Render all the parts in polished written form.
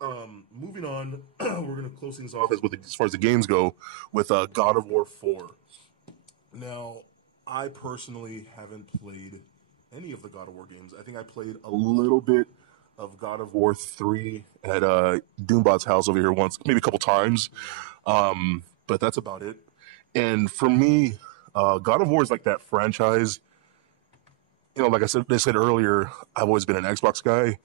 Moving on, we're gonna close things off as far as the games go with God of War 4. Now, I personally haven't played any of the God of War games. I think I played a little bit of God of War 3 at Doombot's house over here once, maybe a couple times, but that's about it. And for me, God of War is like that franchise. You know, like they said earlier, I've always been an Xbox guy,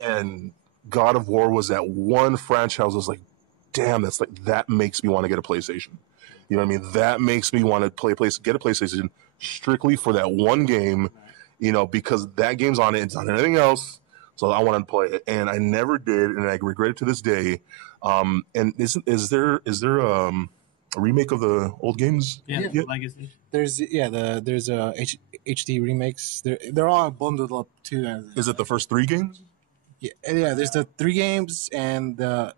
and God of War was that one franchise. I was like, damn, that makes me want to get a PlayStation. You know what I mean? That makes me want to get a PlayStation strictly for that one game. You know, because that game's on it, it's on anything else. So I wanted to play it, and I never did, and I regret it to this day. And is there a remake of the old games? Yeah. Legacy. There's HD remakes. They're all bundled up too. Is it the first 3 games? Yeah. There's the 3 games and the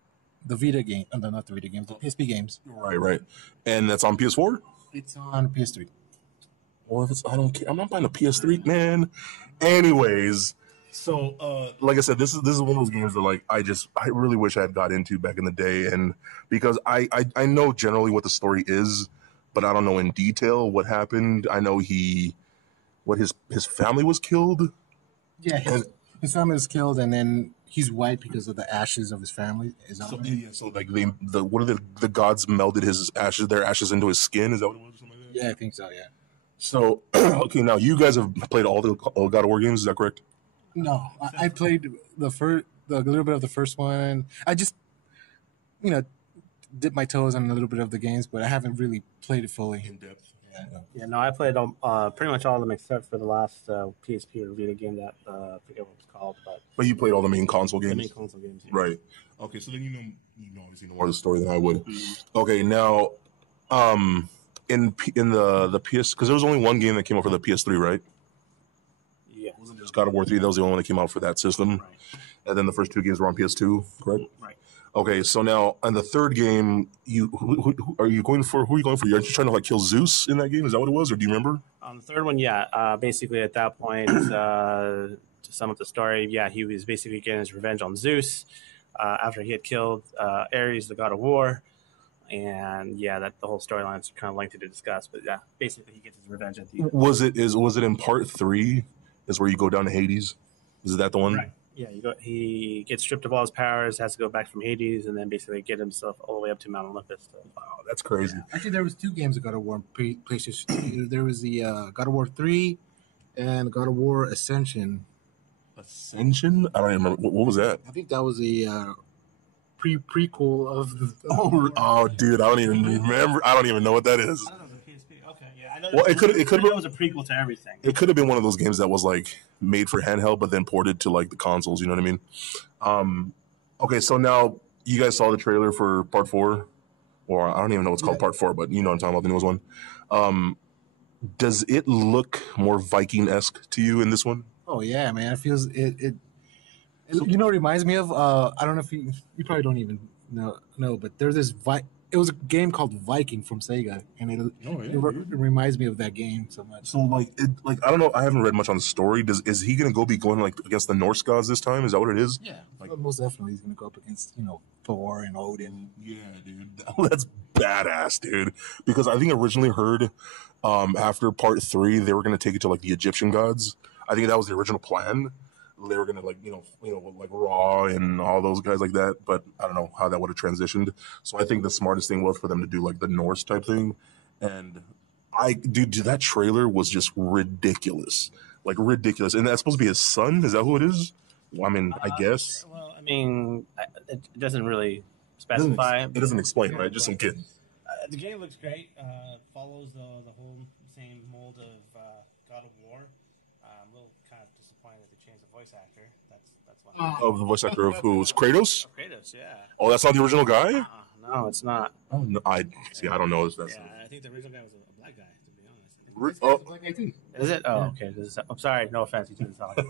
Vita game. No, not the Vita games. The PSP games. Right. And that's on PS4. It's on PS3. Well, I don't care. I'm not buying a PS3, man. Anyways, so like I said, this is one of those games that I really wish I had got into back in the day, and because I know generally what the story is, but I don't know in detail what happened. I know his family was killed. Yeah, his family was killed, and then he's white because of the ashes of his family. So like one of the gods melded their ashes into his skin. Is that what it was? Or something like that? Yeah, I think so. Yeah. So, okay, now you guys have played all the God of War games, is that correct? No, I played the little bit of the first one. I just, dipped my toes on a little bit of the games, but I haven't really played it fully. In depth. Yeah, no, I played pretty much all of them except for the last PSP or Vita game that I forget what it was called. But you played all the main console games? The main console games, yeah. Right. Okay, so then you obviously know more of the story than I would. Mm-hmm. Okay, now, in the PS, because there was only one game that came out for the PS3, right? Yeah. Wasn't just God of War 3? That was the only one that came out for that system. Right. And then the first 2 games were on PS2, correct? Right. Okay, so now on the third game, who are you going for? Who are you going for? You're just trying to kill Zeus in that game? Is that what it was, or do you remember? On the third one, yeah. Basically, at that point, to sum up the story, yeah, he was basically getting his revenge on Zeus after he had killed Ares, the god of war. And yeah, that the whole storyline is kind of lengthy to discuss, but yeah, basically he gets his revenge at the end. Was it in part 3? Is where you go down to Hades? Is that the one? Right. Yeah, he gets stripped of all his powers, has to go back from Hades, and then basically get himself all the way up to Mount Olympus. Wow, that's crazy. Yeah. Actually, there was 2 games of God of War on PlayStation. There was the God of War 3 and God of War Ascension. Ascension? I don't even remember. What was that? I think that was the prequel of the. Oh, dude, I don't even remember. I don't even know what that is. I don't know the PSP. Okay, yeah, I know. Well, it could it was a prequel to everything. It could have been one of those games that was made for handheld, but then ported to the consoles. You know what I mean? Okay, so now you guys saw the trailer for Part 4, or I don't even know what's called Part 4, but you know what I'm talking about, the newest one. Does it look more Viking-esque to you in this one? Oh yeah, man! It feels it it reminds me of I don't know if you probably don't even know, but there's this it was a game called Viking from Sega, and it reminds me of that game so much. So I don't know, I haven't read much on the story. Is he going to be going against the Norse gods this time? Is that what it is? Yeah, most definitely he's going to go up against Thor and Odin. Yeah, dude, that's badass, dude. Because I think I originally heard after Part 3 they were going to take it to the Egyptian gods. I think that was the original plan. They were gonna Raw and all those guys like that, but I don't know how that would have transitioned. So I think the smartest thing was for them to do the Norse type thing. And dude, that trailer was just ridiculous, ridiculous. And that's supposed to be his son. Is that who it is? Well, I mean, I guess. Well, I mean, it doesn't really specify. It doesn't explain, right? Just some kid. The game looks great. Follows the whole same mold of God of War. I'm a little kind of disappointed that they changed the voice actor. That's one. Of the voice actor of who's Kratos? Kratos, yeah. Oh, that's not the original guy? No, it's not. Oh, no, I don't know. I think the original guy was a black guy, to be honest. Black guy too. Is it? Oh, okay. I'm sorry. No offense. You didn't sound like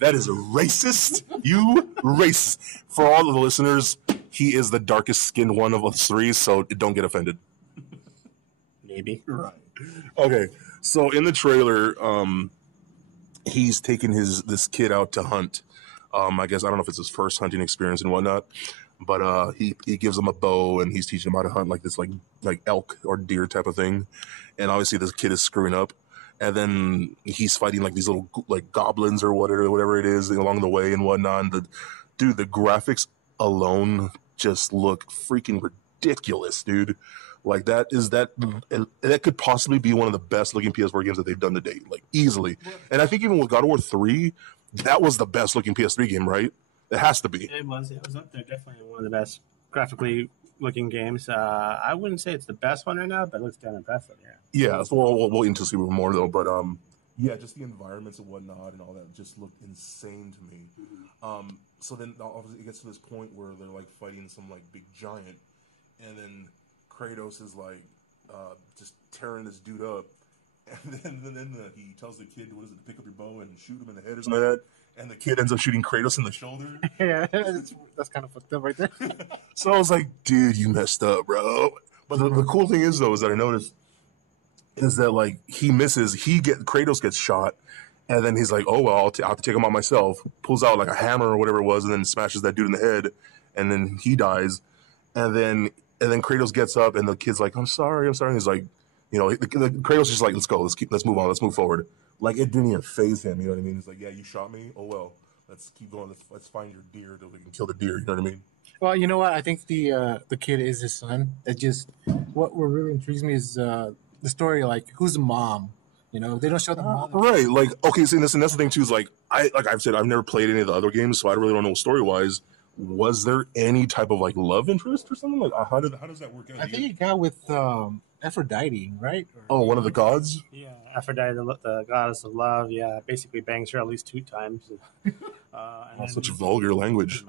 that is a racist. You racist. For all of the listeners, he is the darkest skinned one of us 3, so don't get offended. Maybe. Right. Okay. So in the trailer, he's taking this kid out to hunt I guess I don't know if it's his first hunting experience and whatnot, but he gives him a bow and he's teaching him how to hunt like this like elk or deer type of thing, and obviously this kid is screwing up, and then he's fighting like these little like goblins or whatever it is along the way and whatnot. And the graphics alone just look freaking ridiculous, dude. Like that could possibly be one of the best looking PS4 games that they've done to date, like easily. And I think even with God of War 3, that was the best looking PS3 game, right? It has to be. It was up there, definitely one of the best graphically looking games. I wouldn't say it's the best one right now, but it looks damn impressive. Yeah. Yeah. So we'll wait until see more though. But yeah, just the environments and whatnot and all that just looked insane to me. So then obviously it gets to this point where they're like fighting some like big giant, and then Kratos is like just tearing this dude up, and then he tells the kid, "What is it? To pick up your bow and shoot him in the head or something like that." And the kid ends up shooting Kratos in the shoulder. Yeah, that's kind of fucked up right there. So I was like, "Dude, you messed up, bro." But the cool thing is though is that I noticed is that like he misses, Kratos gets shot, and then he's like, "Oh well, I'll have to take him out myself." Pulls out like a hammer or whatever it was, and then smashes that dude in the head, and then he dies, and then Kratos gets up, and the kid's like, I'm sorry. And he's like, Kratos is just like, let's go, let's move on, let's move forward. Like it didn't even faze him, you know what I mean? He's like, yeah, you shot me. Oh well, let's keep going. Let's find your deer so we can kill the deer. You know what I mean? Well, you know what? I think the kid is his son. What really intrigues me is the story. Like, who's the mom? You know, they don't show the mom. Right. Like, okay, so that's the thing too. Is like I've said, I've never played any of the other games, so I really don't know story wise. Was there any type of like love interest or something? Like how does that work out? I think it got with Aphrodite, right? Oh, one of the gods? Yeah, Aphrodite, the goddess of love. Yeah, basically bangs her at least 2 times. Such vulgar language.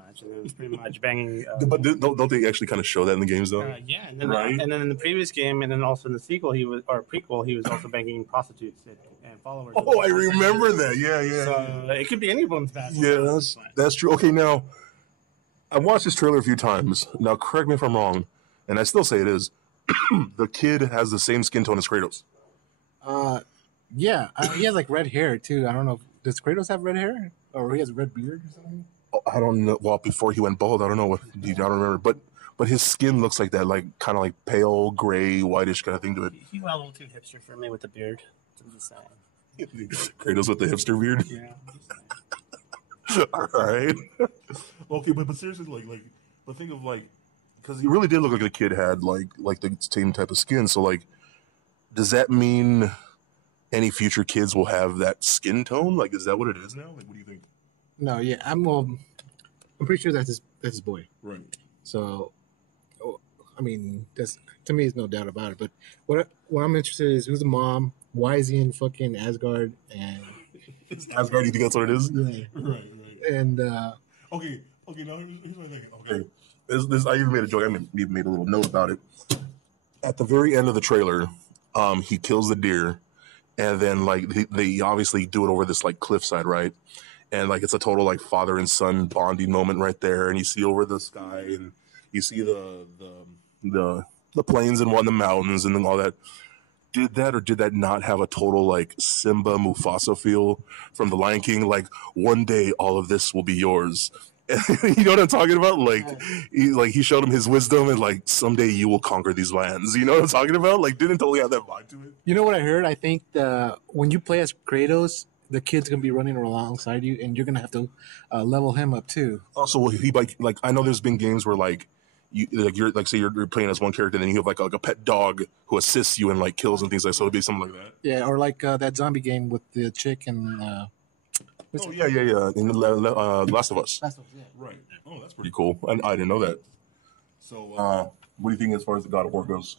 Pretty much banging. But don't they actually kind of show that in the games though? Yeah, and then, and then in the previous game, and then also in the sequel, prequel, he was also banging prostitutes and followers. Oh, I remember that. Yeah. So it could be anyone's past. Yeah, that's true. Okay, now I've watched this trailer a few times. Now, correct me if I'm wrong, and I still say it is. The kid has the same skin tone as Kratos. Yeah, he has like red hair too. I don't know. Does Kratos have red hair, or he has a red beard or something? Oh, I don't know. Well, before he went bald, I don't know. I don't remember. But his skin looks like that, like kind of like pale gray, whitish kind of thing to it. He got a little too hipster for me with the beard. I'm just saying. Kratos with the hipster beard. Yeah. All right. Okay, but seriously, like, but think of like, because he really did look like the kid had like the same type of skin. So like, does that mean any future kids will have that skin tone? Like, is that what it is now? Like, what do you think? No, yeah, I'm pretty sure that's his boy. Right. So, I mean, that's to me, is no doubt about it. But what I'm interested in is who's the mom? Why is he in fucking Asgard? And it's Asgard. You think that's what it is? Yeah. Right. And okay. Now here's my thing. Okay, this I even made a joke. I even made a little note about it. At the very end of the trailer, he kills the deer, and then like they obviously do it over this like cliffside, right? And like it's a total like father and son bonding moment right there. And you see over the sky, and you see the plains and the mountains and all that. Did that or did that not have a total like Simba Mufasa feel from The Lion King? Like one day all of this will be yours. You know what I'm talking about? Like he showed him his wisdom and like someday you will conquer these lands. You know what I'm talking about? Like didn't totally have that vibe to it. You know what I heard? I think when you play as Kratos, the kid's gonna be running alongside you, and you're gonna have to level him up too. Also, will he like I know there's been games where like you're say you're playing as one character, and then you have like a pet dog who assists you and like kills and things like. So it'd be something like that. Yeah, or like that zombie game with the chick and. Yeah. In Last of Us. Last of Us, yeah. Right. Oh, that's pretty cool. I didn't know that. So, what do you think as far as the God of War goes?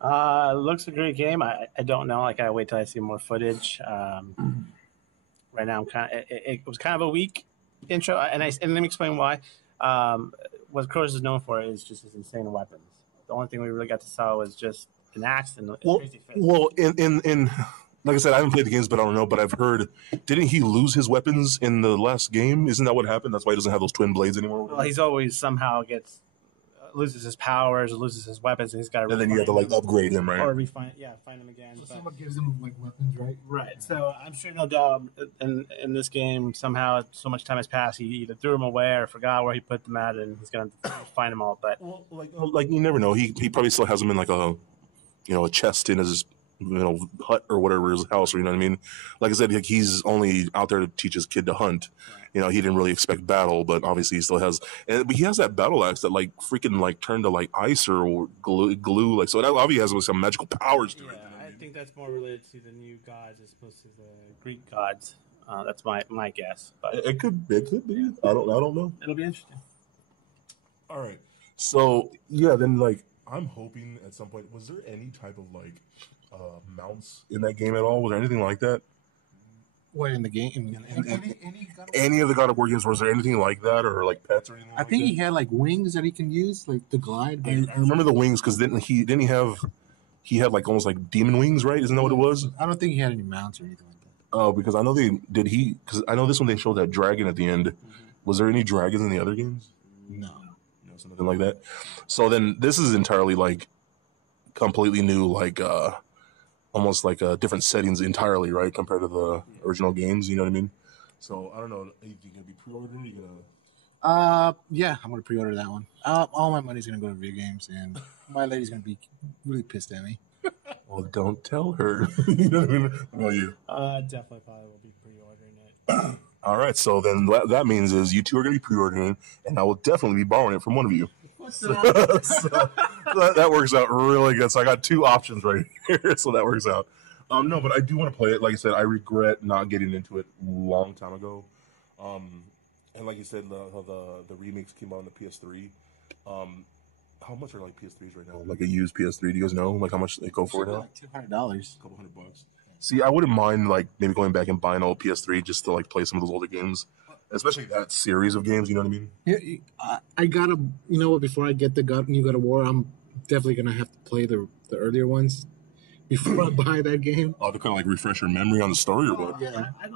Looks a great game. I don't know. Like I wait till I see more footage. Right now, it was kind of a weak intro, and let me explain why. What Kratos is known for is just his insane weapons. The only thing we really got to saw was just an axe and a crazy fist. Well, in like I said, I haven't played the games, but I don't know. But I've heard, didn't he lose his weapons in the last game? Isn't that what happened? That's why he doesn't have those twin blades anymore. Well, he's always somehow gets loses his powers or loses his weapons, and he's got to. And then you have to like upgrade him, right? Or find him again. So someone gives him like weapons, right? Right. So I'm sure no doubt in this game somehow so much time has passed. He either threw them away or forgot where he put them at, and he's gonna find them all. But like you never know. He probably still has them in like a chest in his hut or whatever, his house, or you know what I mean. Like I said, he's only out there to teach his kid to hunt. Right. He didn't really expect battle, but obviously he still has. But he has that battle axe that like freaking like turned to like ice or glue. Like so, that obviously has some magical powers to it. I think that's more related to the new gods as opposed to the Greek gods. That's my guess. But it could be. I don't know. It'll be interesting. All right. So yeah, then like I'm hoping at some point. Was there any type of like mounts in that game at all? Was there anything like that? What in the game? Any of the God of War games? Was there anything like that, or like pets or anything? I think he had like wings that he can use, like to glide. I remember the wings because didn't he had like almost like demon wings, right? Isn't that what it was? I don't think he had any mounts or anything like that. Oh, because I know because I know this one they showed that dragon at the end. Mm-hmm. Was there any dragons in the other games? No, so nothing like that. So then this is entirely like completely new, like almost like different settings entirely, right, compared to the original games. You know what I mean? So I don't know. Are you gonna be pre-ordering? You gonna? Yeah, I'm gonna pre-order that one. All my money's gonna go to video games, and my lady's gonna be really pissed at me. Well, don't tell her. You know what I mean? What about you? Definitely probably will be pre-ordering it. All right, so then that means is you two are gonna be pre-ordering, and I will definitely be borrowing it from one of you. So that works out really good. So I got two options right here, so that works out. No, but I do want to play it. Like I said, I regret not getting into it a long time ago. And like you said, the remakes came out on the PS3. How much are like PS3s right now? Like a used PS3? Do you guys know like how much they go for now? Like $200. A couple $100. See, I wouldn't mind like maybe going back and buying an old PS3 just to like play some of those older games. Especially that series of games, you know what I mean? Yeah, I gotta, before I get the new God of War, I'm definitely gonna have to play the earlier ones before I buy that game. Oh, to kind of like refresh your memory on the story or what? Yeah. I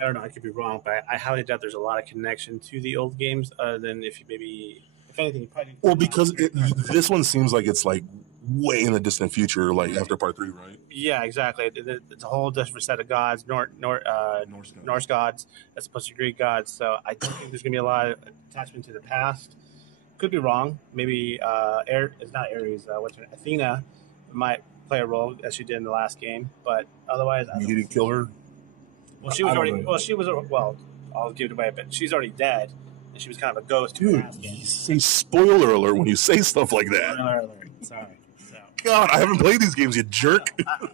don't know, I could be wrong, but I highly doubt there's a lot of connection to the old games other than if anything, you probably... Well, because this one seems like it's like way in the distant future, like after part 3, right? Yeah, exactly. It's a whole different set of gods, Norse gods, as opposed to Greek gods. So I don't think there's going to be a lot of attachment to the past. Could be wrong. Maybe it's not Ares. Athena might play a role as she did in the last game, but otherwise, you didn't kill her. Well, she was already. Well, she was. Well, I'll give it away, but she's already dead, and she was kind of a ghost. Dude, you say spoiler alert when you say stuff like that. Spoiler alert. Sorry. God, I haven't played these games, you jerk.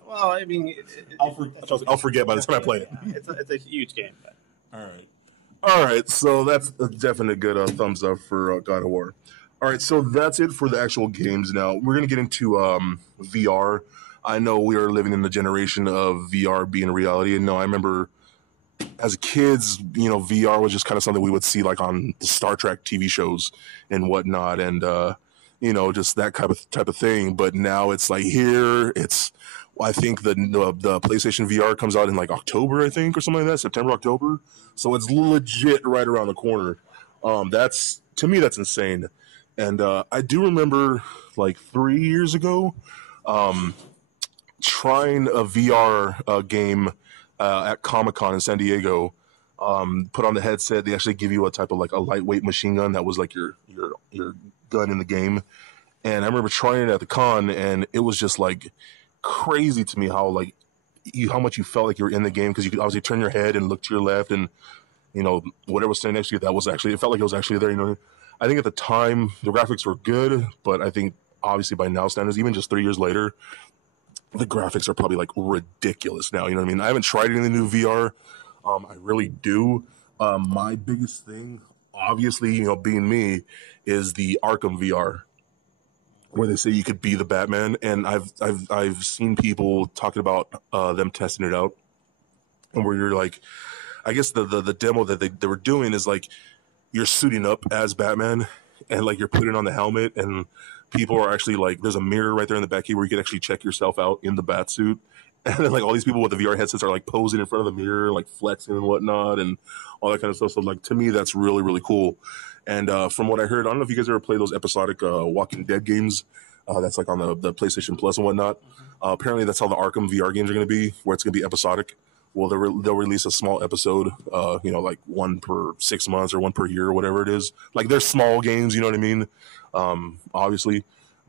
Well, I mean, I'll forget by the time I play it. Yeah, it's a huge game. But. All right. So that's a definite good thumbs up for God of War. All right, so that's it for the actual games. Now we're gonna get into VR. I know we are living in the generation of VR being a reality, and I remember as kids, VR was just kind of something we would see like on the Star Trek TV shows and whatnot, and just that type of thing. But now it's like here, I think the PlayStation VR comes out in like October, I think, or something like that, September, October. So it's legit right around the corner. To me, that's insane. And I do remember like 3 years ago trying a VR game at Comic-Con in San Diego. Put on the headset. They actually give you a type of like a lightweight machine gun that was like your gun in the game. And I remember trying it at the con, and it was just like crazy to me how much you felt like you were in the game, because you could obviously turn your head and look to your left, and whatever was standing next to you, it felt like it was actually there. I think at the time the graphics were good, but I think obviously by now standards, even just 3 years later, the graphics are probably like ridiculous now. You know what I mean? I haven't tried any of the new VR. I really do. My biggest thing, obviously, being me, is the Arkham VR, where they say you could be the Batman. And I've seen people talking about them testing it out, and where you're like, I guess the demo that they were doing is like you're suiting up as Batman, and like you're putting on the helmet, and people are actually like, there's a mirror right there in the back here where you can actually check yourself out in the bat suit, And then like all these people with the VR headsets are like posing in front of the mirror, like flexing and whatnot, and all that kind of stuff. So like to me, that's really really cool. And from what I heard, I don't know if you guys ever play those episodic Walking Dead games. That's like on the PlayStation Plus and whatnot. Apparently, that's how the Arkham VR games are going to be, where it's going to be episodic. Well, they'll release a small episode, like one per 6 months or one per year or whatever it is. Like they're small games, you know what I mean? Obviously,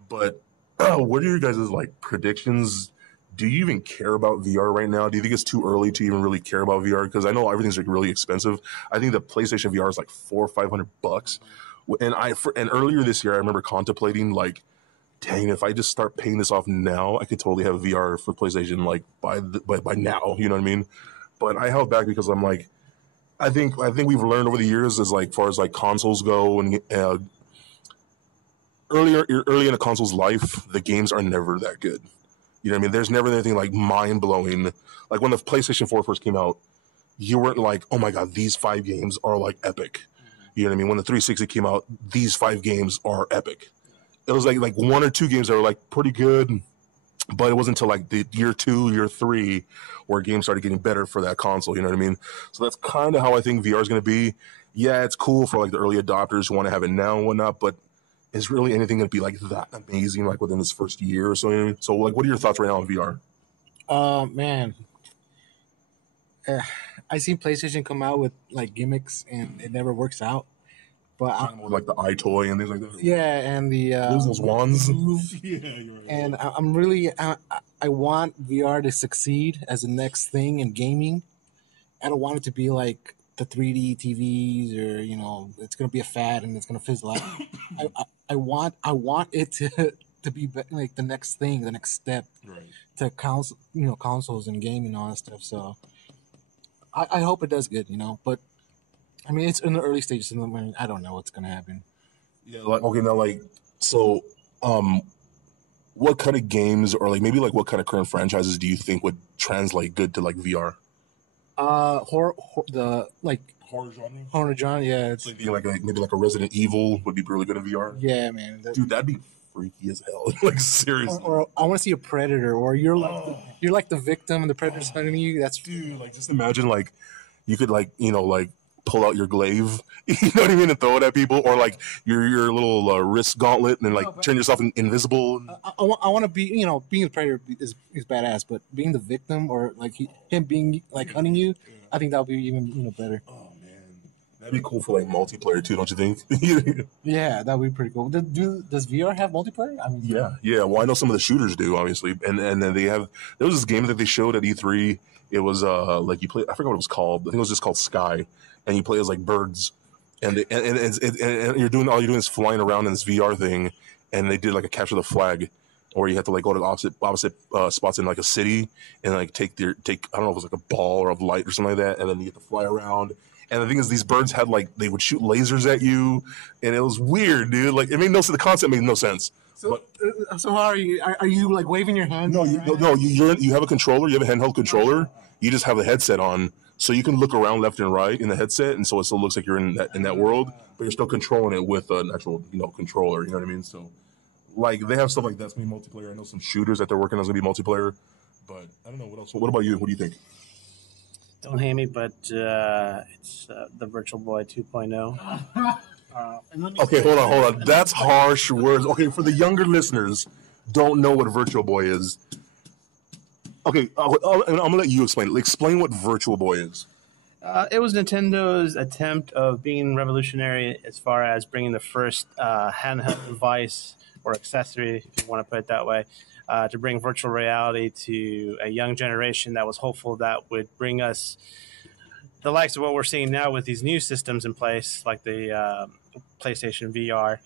but what are your guys' like predictions? Do you even care about VR right now? Do you think it's too early to even really care about VR? Because I know everything's like really expensive. I think the PlayStation VR is like $400 or $500. And earlier this year, I remember contemplating like, dang, if I just start paying this off now, I could totally have VR for PlayStation like by now. You know what I mean? But I held back because I'm like, I think we've learned over the years as like far as like consoles go and early in a console's life, the games are never that good. You know what I mean? There's never anything like mind blowing. Like when the PlayStation 4 first came out, you weren't like, oh my god, these 5 games are like epic. You know what I mean? When the 360 came out, these 5 games are epic. It was like 1 or 2 games that were like pretty good, but it wasn't until like the year 2, year 3 where games started getting better for that console. You know what I mean? So that's kind of how I think VR is going to be. Yeah, it's cool for like the early adopters who want to have it now and whatnot, but is really anything going to be like that amazing like within this first year or so? So like, what are your thoughts right now on VR? Man, I seen PlayStation come out with like gimmicks and it never works out. But like the eye toy and things like that. Yeah, and the those wands. Yeah, you're right. And I'm really I want VR to succeed as the next thing in gaming. I don't want it to be like the 3D TVs or it's gonna be a fad and it's gonna fizzle out. I want it to be like the next thing, the next step, right, to consoles and gaming and all that stuff. So I hope it does good, but I mean it's in the early stages, and I don't know what's gonna happen. Yeah, like okay, now like so, what kind of games or like maybe like what kind of current franchises do you think would translate good to like VR? Horror genre, yeah. It's like maybe like a Resident Evil would be really good in VR. Yeah, man. Dude, that'd be freaky as hell. Like seriously. Or I want to see a predator, or you're like the victim and the predator's hunting you. That's dude. Like just imagine like you could like pull out your glaive, you know what I mean, and throw it at people, or like your little wrist gauntlet and like turn yourself invisible. I want to be, being the predator is badass, but being the victim or like him being like hunting you, I think that would be even better. Oh man, that'd be cool for like multiplayer too, don't you think? Yeah, that'd be pretty cool. Does VR have multiplayer? I mean, yeah. Well, I know some of the shooters do, obviously, and then there was this game that they showed at E3. It was like you play. I forget what it was called. I think it was just called Sky. And you play as like birds, and you're doing all you're doing is flying around in this VR thing. And they did like a capture the flag, or you have to like go to the opposite spots in like a city and like take I don't know if it was like a ball or a light or something like that, and then you get to fly around. And the thing is, these birds had like they would shoot lasers at you, and it was weird, dude. Like it made no sense. The concept made no sense. So how are you? Are you like waving your hands? No, you have a controller. You have a handheld controller. You just have the headset on. So you can look around left and right in the headset, and so it still looks like you're in that world, but you're still controlling it with an actual controller. You know what I mean? So like they have stuff like that's gonna be multiplayer. I know some shooters that they're working on is gonna be multiplayer, but I don't know what else. What about you? What do you think? Don't hate me, but it's the Virtual Boy 2.0. Okay, hold on. That's harsh words. Okay, for the younger listeners, don't know what Virtual Boy is. Okay, I'm gonna let you explain it. Explain what Virtual Boy is. It was Nintendo's attempt of being revolutionary as far as bringing the first handheld device or accessory, if you want to put it that way, to bring virtual reality to a young generation that was hopeful that would bring us the likes of what we're seeing now with these new systems in place, like the PlayStation VR.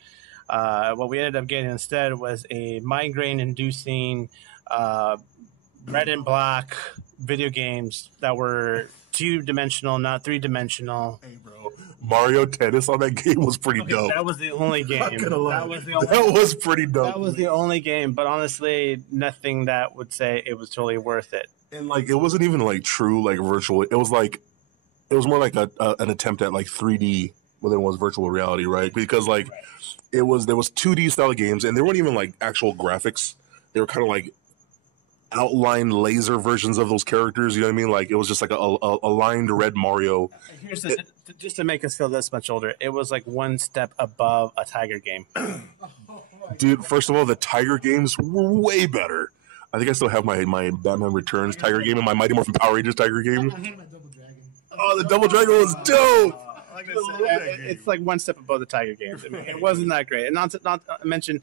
What we ended up getting instead was a migraine-inducing red and black video games that were 2-dimensional, not 3-dimensional. Hey, bro, Mario Tennis on that game was pretty dope. That was the only game. That was pretty dope. That was the only game, but honestly, nothing that would say it was totally worth it. And like, it wasn't even like true like virtual. It was more like an attempt at like 3D more than it was virtual reality, right? Because like there was 2D style games, and they weren't even like actual graphics. They were kind of like outlined laser versions of those characters. You know what I mean? Like it was just like a lined red Mario. Just to make us feel this much older, it was like one step above a Tiger game. Dude, first of all, the Tiger games were way better. I think I still have my Batman Returns Tiger game and my Mighty Morphin Power Rangers Tiger game. Oh, the Double Dragon was dope. Like I said, it's like one step above the Tiger games. I mean, it wasn't that great, and not to mention,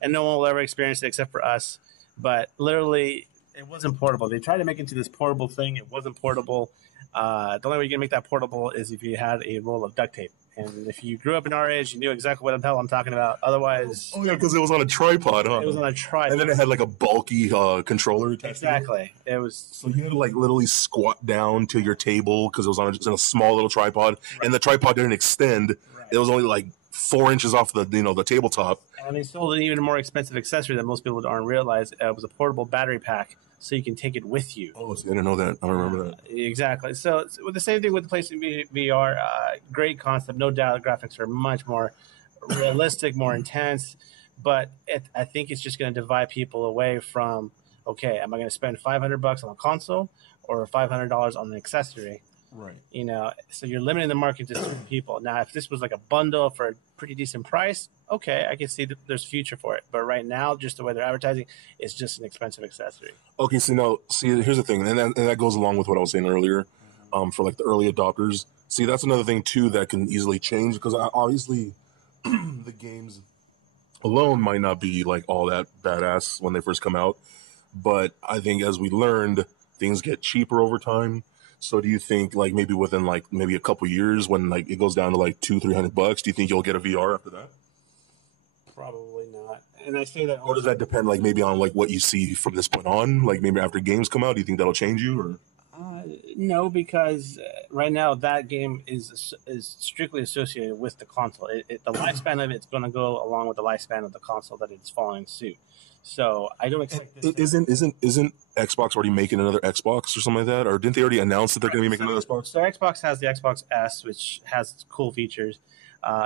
and no one will ever experience it except for us. But literally, it wasn't portable. They tried to make it into this portable thing. It wasn't portable. The only way you can make that portable is if you had a roll of duct tape. And if you grew up in our age, you knew exactly what the hell I'm talking about. Otherwise... Oh, yeah, because it was on a tripod, huh? It was on a tripod. And then it had, like, a bulky controller attached Exactly. to it. It was... So you had to, like, literally squat down to your table because it was on a small little tripod. Right. And the tripod didn't extend. Right. It was only, like, 4 inches off the tabletop. And they sold an even more expensive accessory that most people don't realize. It was a portable battery pack, so you can take it with you. Oh, see, I didn't know that. I don't remember that. Exactly. So with the same thing with the PlayStation VR, great concept. No doubt, the graphics are much more realistic, more intense. But I think it's just going to divide people away from, okay, am I going to spend $500 on a console or $500 on an accessory? Right. You know, so you're limiting the market to certain people. Now, if this was like a bundle for a pretty decent price, okay, I can see that there's future for it. But right now, just the way they're advertising, it's just an expensive accessory. Okay, so here's the thing, and that goes along with what I was saying earlier, for like the early adopters. See, that's another thing too that can easily change because obviously the games alone might not be like all that badass when they first come out, but I think as we learned, things get cheaper over time. So do you think like maybe within like maybe a couple years when like it goes down to like $200-300, do you think you'll get a VR after that? Probably not. And I say that. Or does that depend like maybe on like what you see from this point on? Like maybe after games come out, do you think that'll change you or? No, because right now that game is strictly associated with the console. The lifespan of it's going to go along with the lifespan of the console that it's following suit. So I don't expect this. Isn't Xbox already making another Xbox or something like that? Or didn't they already announce that they're going to be making another Xbox? So Xbox has the Xbox S, which has cool features.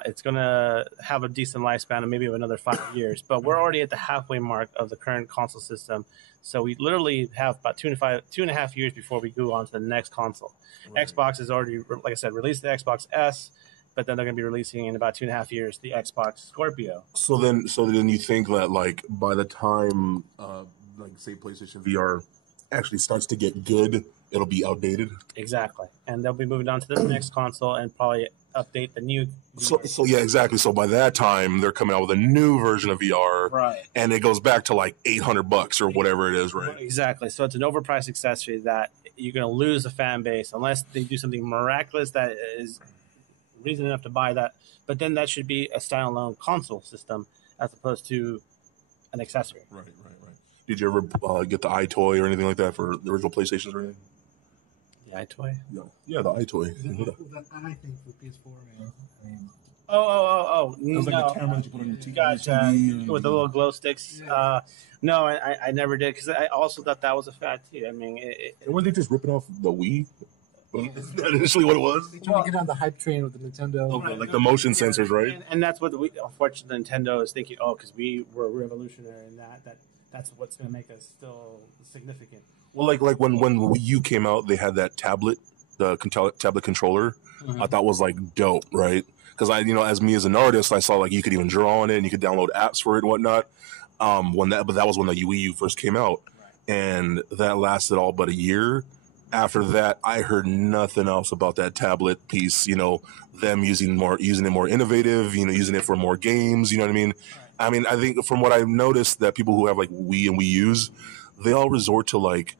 It's going to have a decent lifespan of maybe another 5 years. But we're already at the halfway mark of the current console system. So we literally have about 2.5 years before we go on to the next console. Right. Xbox has already, like I said, released the Xbox S. But then they're going to be releasing in about 2.5 years the Xbox Scorpio. So then you think that like by the time like say PlayStation VR actually starts to get good, it'll be outdated. Exactly, and they'll be moving on to the next console and probably update the new. So yeah, exactly. So by that time, they're coming out with a new version of VR, right? And it goes back to like $800 or whatever it is, right? Exactly. So it's an overpriced accessory that you're going to lose the fan base unless they do something miraculous that is reason enough to buy that, but then that should be a standalone console system as opposed to an accessory. Right. Did you ever get the iToy or anything like that for the original PlayStations or anything? The iToy? Yeah, the iToy. The I think for PS4, man. Oh. It was like the camera that you put on your TV. Gotcha. With the little glow sticks. Yeah. No, I never did because I also thought that was a fad too. I mean, weren't they just ripping off the Wii? Isn't that initially what it was? They tried to get on the hype train with the Nintendo. Okay, like the motion sensors, right? And that's what unfortunately Nintendo is thinking. Oh, because we were revolutionary in that's what's going to make us still significant. Well, like when Wii U came out, they had that tablet, the tablet controller. Mm-hmm. I thought was like dope, right? Because as me as an artist, I saw like you could even draw on it and you could download apps for it and whatnot. But that was when the Wii U first came out, right. And that lasted all but a year. After that, I heard nothing else about that tablet piece. Them using it more innovative. Using it for more games. You know what I mean? I mean, I think from what I've noticed that people who have like Wii and Wii U's, they all resort to like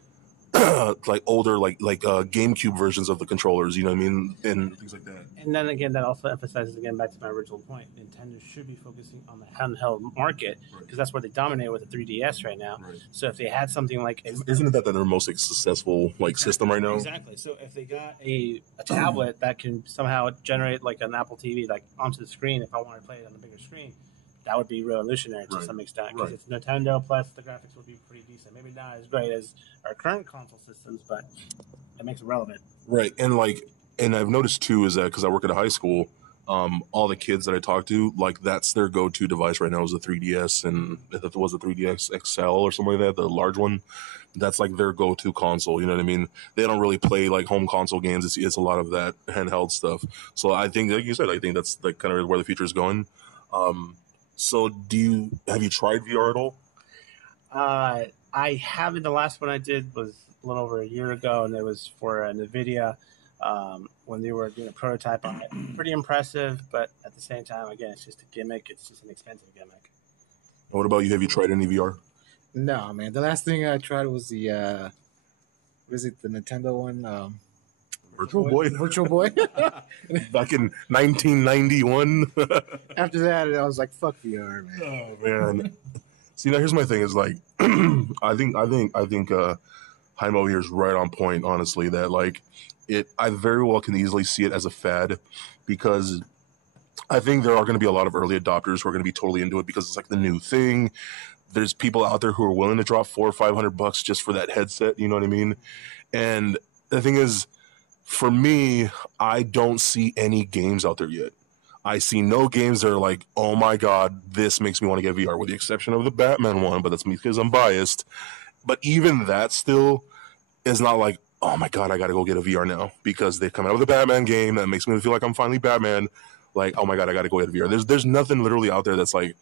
like older like GameCube versions of the controllers. You know what I mean? And things like that. And then again, that also emphasizes again back to my original point. Nintendo should be focusing on the handheld market because that's where they dominate with the 3DS right now. Right. So if they had something like, isn't it that their most successful system right now? Exactly. So if they got a tablet that can somehow generate like an Apple TV like onto the screen, if I want to play it on a bigger screen, that would be revolutionary to some extent because it's Nintendo. Plus the graphics would be pretty decent. Maybe not as great as our current console systems, but it makes it relevant. Right, and I've noticed too is that because I work at a high school, all the kids that I talk to, like that's their go-to device right now is the 3DS, and if it was a 3DS XL or something like that, the large one, that's like their go-to console. You know what I mean? They don't really play like home console games. It's a lot of that handheld stuff. So I think, like you said, I think that's like kind of where the future is going. So have you tried VR at all? I haven't. The last one I did was a little over a year ago, and it was for NVIDIA when they were doing a prototype on it. Pretty impressive, but at the same time, again, it's just a gimmick. It's just an expensive gimmick. What about you? Have you tried any VR? No, man. The last thing I tried was the the Nintendo one? Virtual Boy? Virtual Boy. Back in 1991. After that, I was like, fuck VR, man. Oh, man. See, now here's my thing is like, I think Jaimo here is right on point, honestly, that like I very well can easily see it as a fad because I think there are going to be a lot of early adopters who are going to be totally into it because it's like the new thing. There's people out there who are willing to drop $400 or $500 just for that headset. You know what I mean? And the thing is, for me, I don't see any games out there yet. I see no games that are like, oh my God, this makes me want to get VR, with the exception of the Batman one, but that's me because I'm biased. But even that still is not like, oh my God, I got to go get a VR now because they've come out with a Batman game that makes me feel like I'm finally Batman. Like, oh my God, I got to go get a VR. There's nothing literally out there that's like,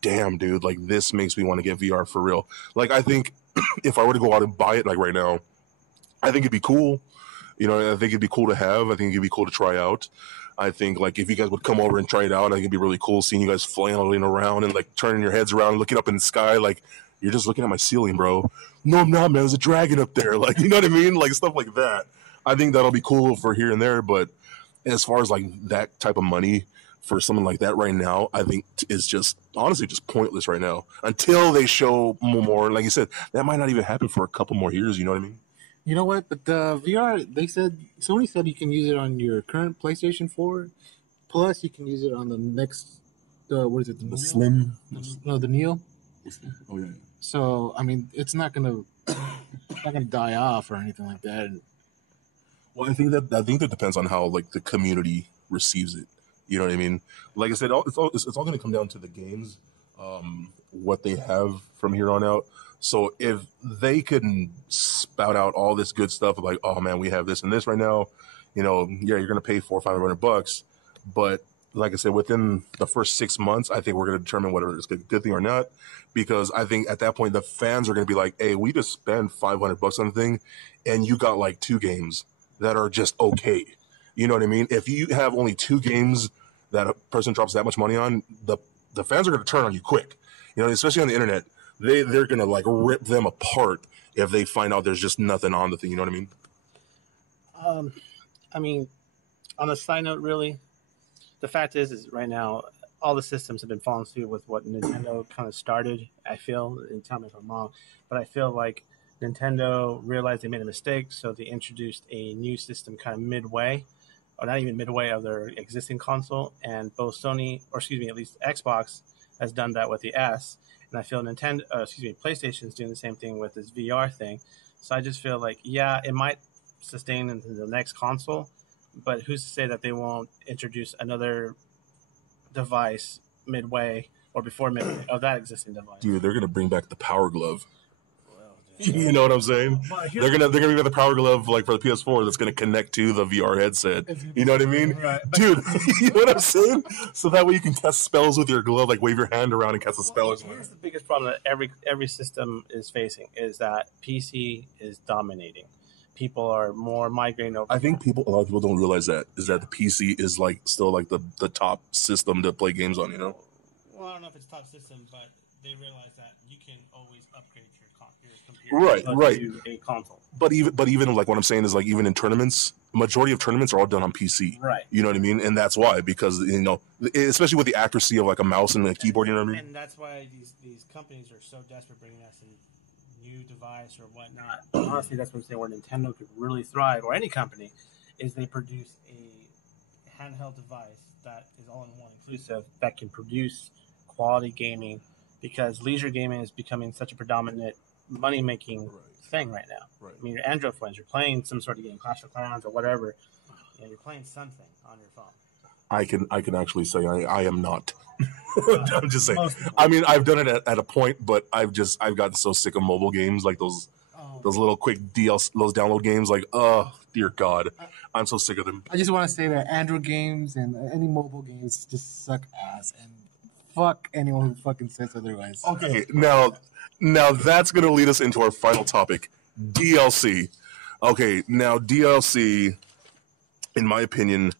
damn, dude, like this makes me want to get VR for real. Like, I think if I were to go out and buy it like right now, I think it'd be cool. You know, I think it'd be cool to have. I think it'd be cool to try out. I think like if you guys would come over and try it out, I think it'd be really cool seeing you guys flailing around and like turning your heads around, looking up in the sky, like you're just looking at my ceiling, bro. No, I'm not, man. There's a dragon up there. Like, you know what I mean? Like stuff like that. I think that'll be cool for here and there. But as far as like that type of money for something like that right now, I think is just honestly just pointless right now until they show more. Like you said, that might not even happen for a couple more years. You know what I mean? You know what? But the VR, Sony said you can use it on your current PlayStation 4. Plus, you can use it on the next, what is it? The Slim? The Neo. Oh, yeah. So, I mean, it's not gonna die off or anything like that. Well, I think that depends on how like the community receives it. You know what I mean? Like I said, it's all going to come down to the games, what they have from here on out. So if they can spout out all this good stuff of like, oh man, we have this and this right now, you know, yeah, you're going to pay $400 or $500, but like I said, within the first 6 months, I think we're going to determine whether it's a good thing or not, because I think at that point the fans are going to be like, hey, we just spent $500 on a thing, and you got like 2 games that are just okay. You know what I mean? If you have only 2 games that a person drops that much money on, the fans are going to turn on you quick. You know, especially on the internet. They're going to like rip them apart if they find out there's just nothing on the thing. You know what I mean? I mean, on a side note, really, the fact is right now, all the systems have been following suit with what Nintendo kind of started, I feel, and tell me if I'm wrong, but I feel like Nintendo realized they made a mistake, so they introduced a new system kind of midway, or not even midway of their existing console, and both Sony, or excuse me, at least Xbox has done that with the S. And I feel PlayStation is doing the same thing with this VR thing. So I just feel like, yeah, it might sustain into the next console, but who's to say that they won't introduce another device midway or before midway of that existing device? Dude, they're gonna bring back the Power Glove. You know what I'm saying? They're gonna bring the Power Glove like for the PS4 that's gonna connect to the VR headset. You know what I mean, right. Dude? You know what I'm saying? So that way you can cast spells with your glove, like wave your hand around and cast a spell. Here's the biggest problem that every system is facing is that PC is dominating. People are more migrating over. I think a lot of people don't realize that the PC is like still like the top system to play games on. You know? Well, I don't know if it's top system, but they realize that you can always upgrade your computer right. to a console. But even like what I'm saying is like even in tournaments, majority of tournaments are all done on PC. Right. You know what I mean? And that's why, because you know, especially with the accuracy of like a mouse and a keyboard. You know what I mean? And that's why these companies are so desperate bringing us a new device or whatnot. Honestly, that's what I'm saying. Where Nintendo could really thrive, or any company, is they produce a handheld device that is all-in-one inclusive that can produce quality gaming, because leisure gaming is becoming such a predominant money-making thing right now. Right. I mean, your Android phones, you're playing some sort of game, Clash of Clans or whatever, and you're playing something on your phone. I can actually say I am not. I'm just saying. I mean, I've done it at a point, but I've gotten so sick of mobile games like those little quick DLC, those download games. Like, oh dear God, I'm so sick of them. I just want to say that Android games and any mobile games just suck ass, and fuck anyone who fucking says otherwise. Okay, now that's gonna lead us into our final topic, DLC. Okay, now DLC, in my opinion,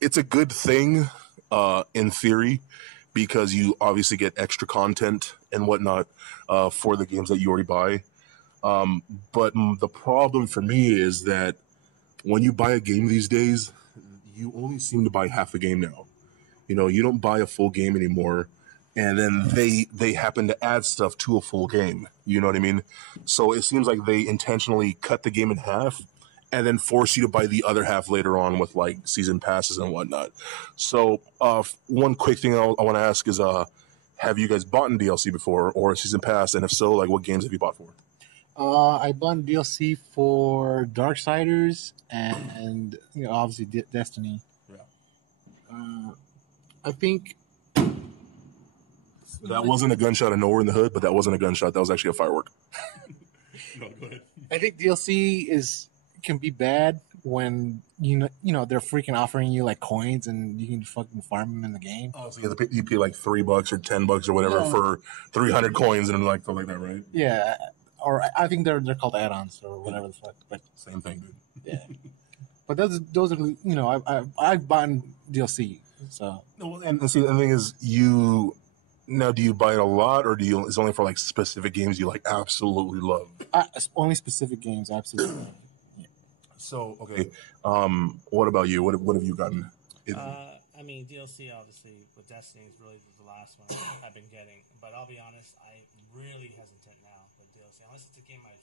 it's a good thing in theory because you obviously get extra content and whatnot for the games that you already buy. But the problem for me is that when you buy a game these days, you only seem to buy half a game now. You know, you don't buy a full game anymore, and then they happen to add stuff to a full game. You know what I mean? So it seems like they intentionally cut the game in half and then force you to buy the other half later on with like season passes and whatnot. So one quick thing I want to ask is, have you guys bought in DLC before or a season pass? And if so, like what games have you bought for? I bought DLC for Darksiders and obviously Destiny. Yeah. I think that wasn't a gunshot of nowhere in the hood, but that wasn't a gunshot. That was actually a firework. No, go ahead. I think DLC can be bad when you know they're freaking offering you like coins and you can fucking farm them in the game. Oh, so you pay like $3 or $10 or whatever for 300 coins and like stuff like that, right? Yeah, or I think they're called add-ons or whatever the fuck. But same thing, dude. Yeah, but those are I've bought DLC. So and see the thing is do you buy it a lot or it's only for like specific games you like absolutely love? Only specific games, absolutely. Yeah. So okay, what about you? What have you gotten? I mean, DLC obviously with Destiny is really the last one I've been getting, but I'll be honest, I'm really hesitant now with DLC. Unless it's a game I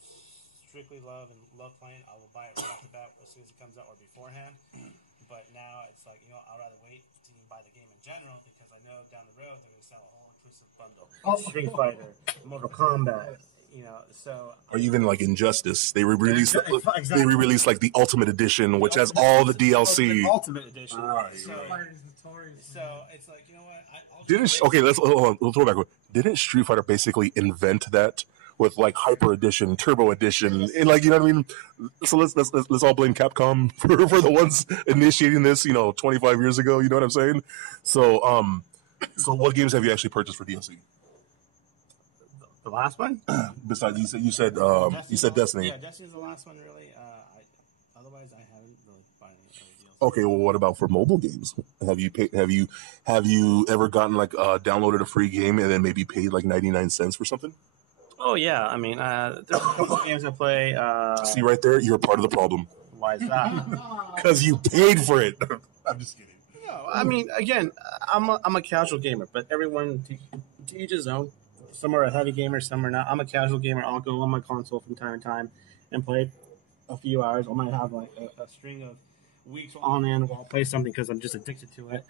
strictly love and love playing, I will buy it right off the bat as soon as it comes out or beforehand. But now it's like, I'd rather wait to buy the game in general because I know down the road they're going to sell a whole inclusive bundle. Street Fighter, Mortal Kombat, so... Or even like Injustice. They re-released like the Ultimate Edition, which has all the DLC. Ultimate Edition. Right. So it's like, you know what? Let's throw back. Didn't Street Fighter basically invent that? With like Hyper Edition, Turbo Edition, and like you know what I mean. So let's all blame Capcom for the ones initiating this, 25 years ago. You know what I'm saying? So so what games have you actually purchased for DLC? The last one. Besides, you said Destiny. Yeah, Destiny's the last one, really. Otherwise, I haven't really bought any DLC. Okay, well, what about for mobile games? Have you ever gotten like downloaded a free game and then maybe paid like 99 cents for something? Oh, yeah. I mean, there's a couple of games I play. See, right there, you're a part of the problem. Why is that? Because you paid for it. I'm just kidding. No, I mean, again, I'm a casual gamer, but everyone to each his own. Some are a heavy gamer, some are not. I'm a casual gamer. I'll go on my console from time to time and play a few hours. I might have like a string of weeks on end where I'll play something because I'm just addicted to it.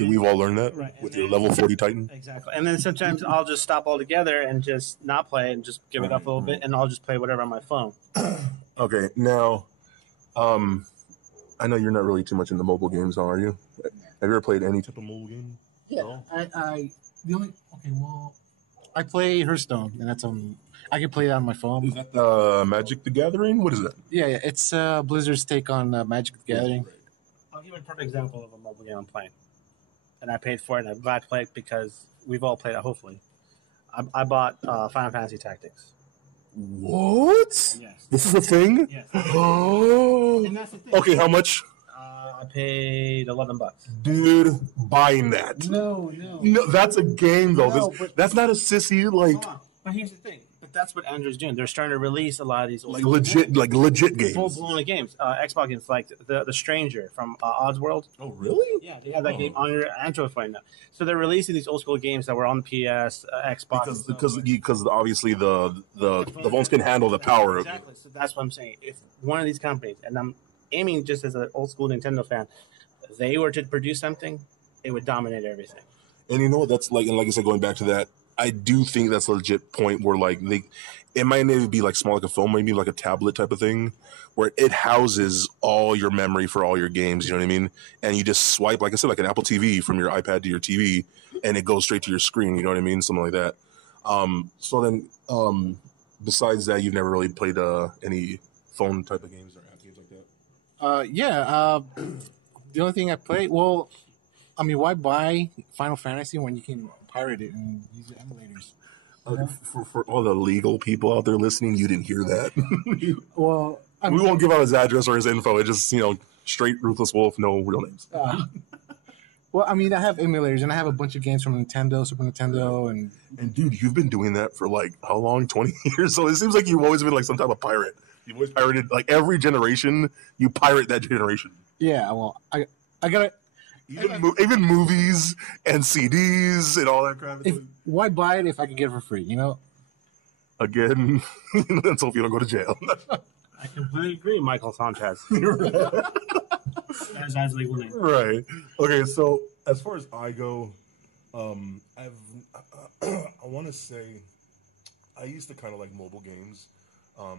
We've all learned that with your level 40 Titan. Exactly. And then sometimes I'll just stop altogether and just not play and just give it up a little bit, and I'll just play whatever on my phone. Okay, now, I know you're not really too much into mobile games, are you? Have you ever played any type of mobile game? Yeah, I play Hearthstone, and that's I can play it on my phone. Is that Magic the Gathering? What is that? Yeah, it's Blizzard's take on Magic the Gathering. Right. I'll give you a perfect example of a mobile game I'm playing. And I paid for it, and I'm glad to play it because we've all played it, hopefully. I bought Final Fantasy Tactics. What? Yes. This is a thing? Yes. Oh. And that's the thing. Okay, how much? I paid $11. Dude, buying that. No, that's a game, though. No, that's not a sissy, like... But here's the thing. But that's what Andrew's doing. They're starting to release a lot of these legit games. Full-blown games. Xbox games like the Stranger from Oddworld. Oh, really? Yeah, they have that game on your Android phone now. So they're releasing these old school games that were on the PS, Xbox. Because obviously the phones can handle the power. Exactly. So that's what I'm saying. If one of these companies, and I'm aiming just as an old school Nintendo fan, they were to produce something, it would dominate everything. And that's like I said, going back to that, I do think that's a legit point where like it might maybe be like small like a phone, maybe like a tablet type of thing, where it houses all your memory for all your games. You know what I mean? And you just swipe, like I said, like an Apple TV from your iPad to your TV, and it goes straight to your screen. You know what I mean? Something like that. So then, besides that, you've never really played any phone type of games or app games like that? The only thing I played, well, I mean, why buy Final Fantasy when you can pirate it and use the emulators? For all the legal people out there listening, you didn't hear that. Well, I we mean, won't give out his address or his info. It just, straight Ruthless Wolf, no real names. Well, I mean, I have emulators and I have a bunch of games from Nintendo, Super Nintendo, and dude, you've been doing that for like how long? 20 years. So it seems like you've always been like some type of pirate. You've always pirated, like every generation. You pirate that generation. Yeah, well, I got it. Even movies and CDs and all that crap. Why buy it if I can get it for free? You know. Again, let's hope you don't go to jail. I completely agree, Michael Sanchez. That's legal name. Right. Okay. So as far as I go, I want to say I used to kind of like mobile games. I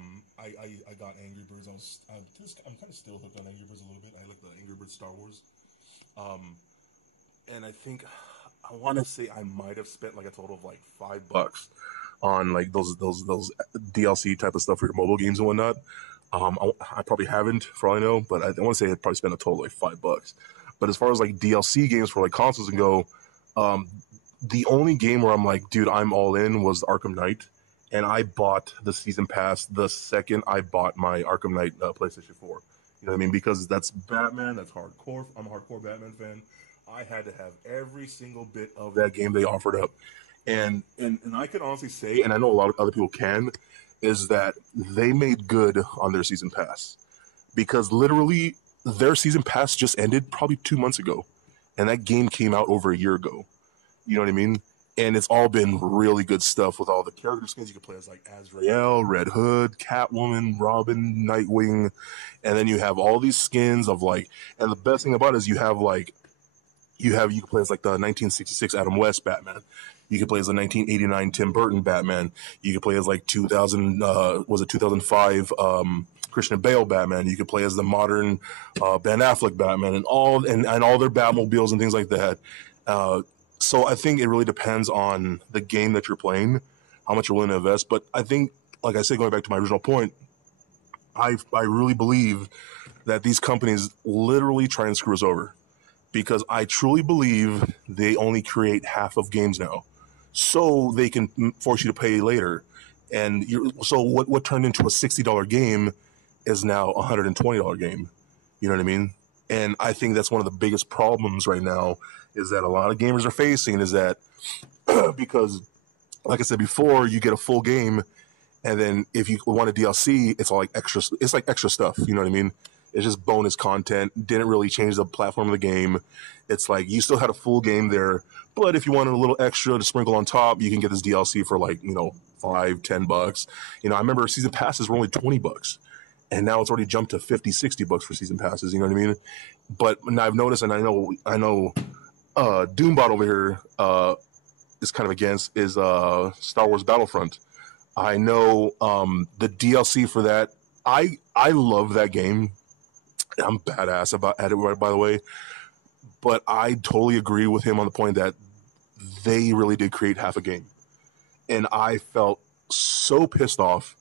got Angry Birds. I'm kind of still hooked on Angry Birds a little bit. I like the Angry Birds Star Wars. And I think I want to say I might have spent like a total of like $5 on like those DLC type of stuff for your mobile games and whatnot. I probably haven't, for all I know, but I want to say I probably spent a total of like $5. But as far as like DLC games for like consoles and go, the only game where I'm like, dude, I'm all in was Arkham Knight, and I bought the season pass the second I bought my Arkham Knight PlayStation 4. You know what I mean? Because that's Batman, that's hardcore. I'm a hardcore Batman fan. I had to have every single bit of that game they offered up. And I can honestly say, and I know a lot of other people can, is that they made good on their season pass. Because literally, their season pass just ended probably 2 months ago. And that game came out over a year ago. You know what I mean? And it's all been really good stuff with all the character skins you can play as, like Azrael, Red Hood, Catwoman, Robin, Nightwing. And then you have all these skins of like, and the best thing about it is you can play as like the 1966 Adam West Batman. You can play as the 1989 Tim Burton Batman. You can play as like 2005 Christian Bale Batman. You could play as the modern Ben Affleck Batman and all their Batmobiles and things like that. So I think it really depends on the game that you're playing, how much you're willing to invest. But I think, like I said, going back to my original point, I really believe that these companies literally try and screw us over, because I truly believe they only create half of games now, so they can force you to pay later. And so what turned into a $60 game is now a $120 game. You know what I mean? And I think that's one of the biggest problems right now, is that a lot of gamers are facing, is that because, like I said before, you get a full game, and then if you want a DLC, it's all like extra. It's like extra stuff. You know what I mean? It's just bonus content. Didn't really change the platform of the game. It's like you still had a full game there, but if you wanted a little extra to sprinkle on top, you can get this DLC for like, $5-10. I remember season passes were only $20, and now it's already jumped to $50-60 for season passes. You know what I mean? But now I've noticed, and I know, Doombot over here is kind of against is Star Wars Battlefront. I know the DLC for that. I love that game. I'm badass at it, by the way. But I totally agree with him on the point that they really did create half a game. And I felt so pissed off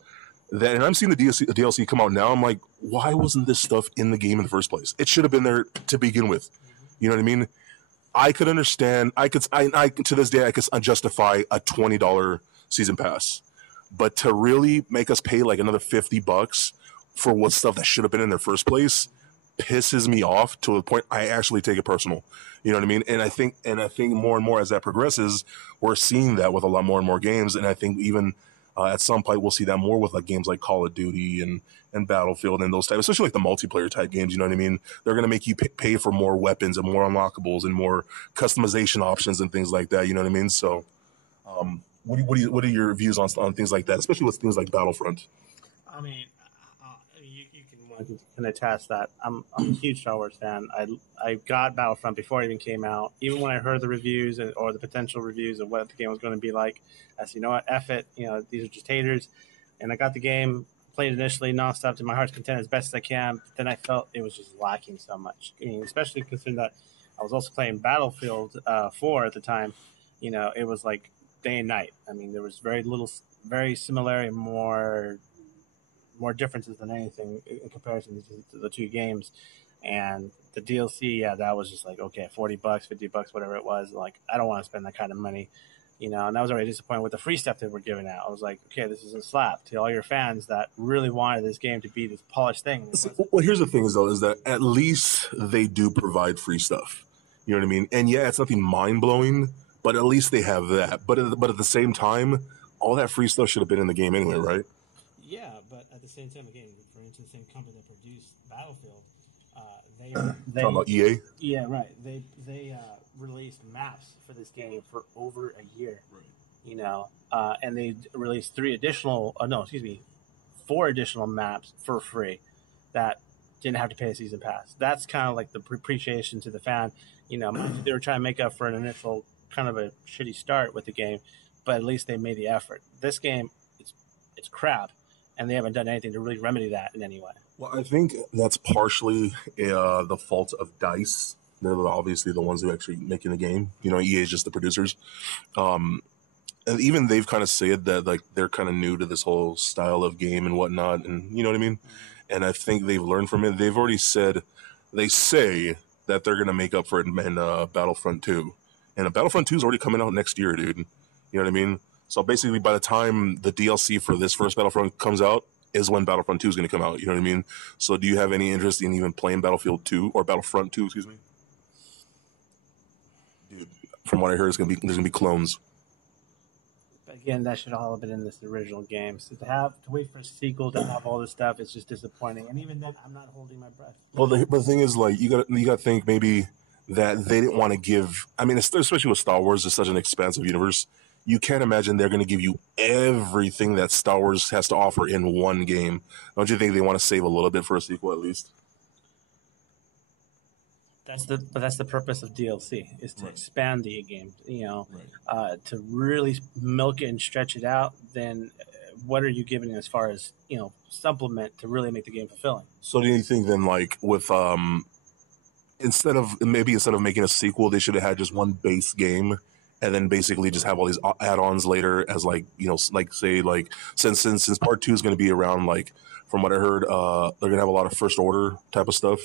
that, and I'm seeing the DLC come out now, I'm like, why wasn't this stuff in the game in the first place? It should have been there to begin with. You know what I mean? I could understand, to this day, I could justify a $20 season pass. But to really make us pay like another $50 for what stuff that should have been in the first place pisses me off to the point I actually take it personal. You know what I mean? And I think more and more as that progresses, we're seeing that with a lot more and more games. And I think even at some point we'll see that more with like games like Call of Duty and Battlefield and those types, especially like the multiplayer type games. You know what I mean? They're going to make you pay for more weapons and more unlockables and more customization options and things like that. You know what I mean? So, what are your views on things like that, especially with things like Battlefront? I mean, you can can attest that I'm a huge Star Wars fan. I got Battlefront before it even came out. Even when I heard the reviews or the potential reviews of what the game was going to be like, I said, you know what, F it. These are just haters. And I got the game, played initially nonstop to my heart's content as best as I can. But then I felt it was just lacking so much. Especially considering that I was also playing Battlefield 4 at the time. It was like day and night. I mean, there was very similarity, more differences than anything in comparison to the two games. And the DLC, that was just like, okay, $40, $50, whatever it was. Like, I don't want to spend that kind of money, and I was already disappointed with the free stuff that we're giving out. I was like, okay, this is a slap to all your fans that really wanted this game to be this polished thing. Well, here's the thing is that at least they do provide free stuff. You know what I mean? And yeah, it's nothing mind-blowing, but at least they have that. But at the same time, all that free stuff should have been in the game anyway, right? Yeah, but at the same time, again, referring to the same company that produced Battlefield, they talking about EA. Yeah, right. They released maps for this game for over a year. Right. And they released 4 additional maps for free that didn't have to pay a season pass. That's kind of like the appreciation to the fan. They were trying to make up for an initial kind of a shitty start with the game, but at least they made the effort. This game, it's crap, and they haven't done anything to really remedy that in any way. Well, I think that's partially the fault of DICE. They're obviously the ones who are actually making the game. EA is just the producers. And even they've kind of said that like they're kind of new to this whole style of game and whatnot, and you know what I mean? Mm-hmm. And I think they've learned from it. They've already said, they say that they're going to make up for it in Battlefront 2. And Battlefront 2 is already coming out next year, dude. You know what I mean? So basically, by the time the DLC for this first Battlefront comes out, is when Battlefront 2 is going to come out. You know what I mean? So do you have any interest in even playing Battlefield 2 or Battlefront 2, excuse me? Dude, from what I heard, there's going to be clones. But again, that should all have been in this original game. So to wait for a sequel to have all this stuff, it's just disappointing. And even then, I'm not holding my breath. Well, the thing is, like, you got to think maybe that they didn't want to give. I mean, especially with Star Wars, it's such an expansive universe. You can't imagine they're going to give you everything that Star Wars has to offer in one game. Don't you think they want to save a little bit for a sequel at least? That's the purpose of DLC, is to expand the game. Right. To really milk it and stretch it out. Then, what are you giving as far as supplement to really make the game fulfilling? So do you think then, like with instead of making a sequel, they should have had just one base game? And then basically just have all these add-ons later as since part 2 is going to be around, like from what I heard, they're going to have a lot of First Order type of stuff,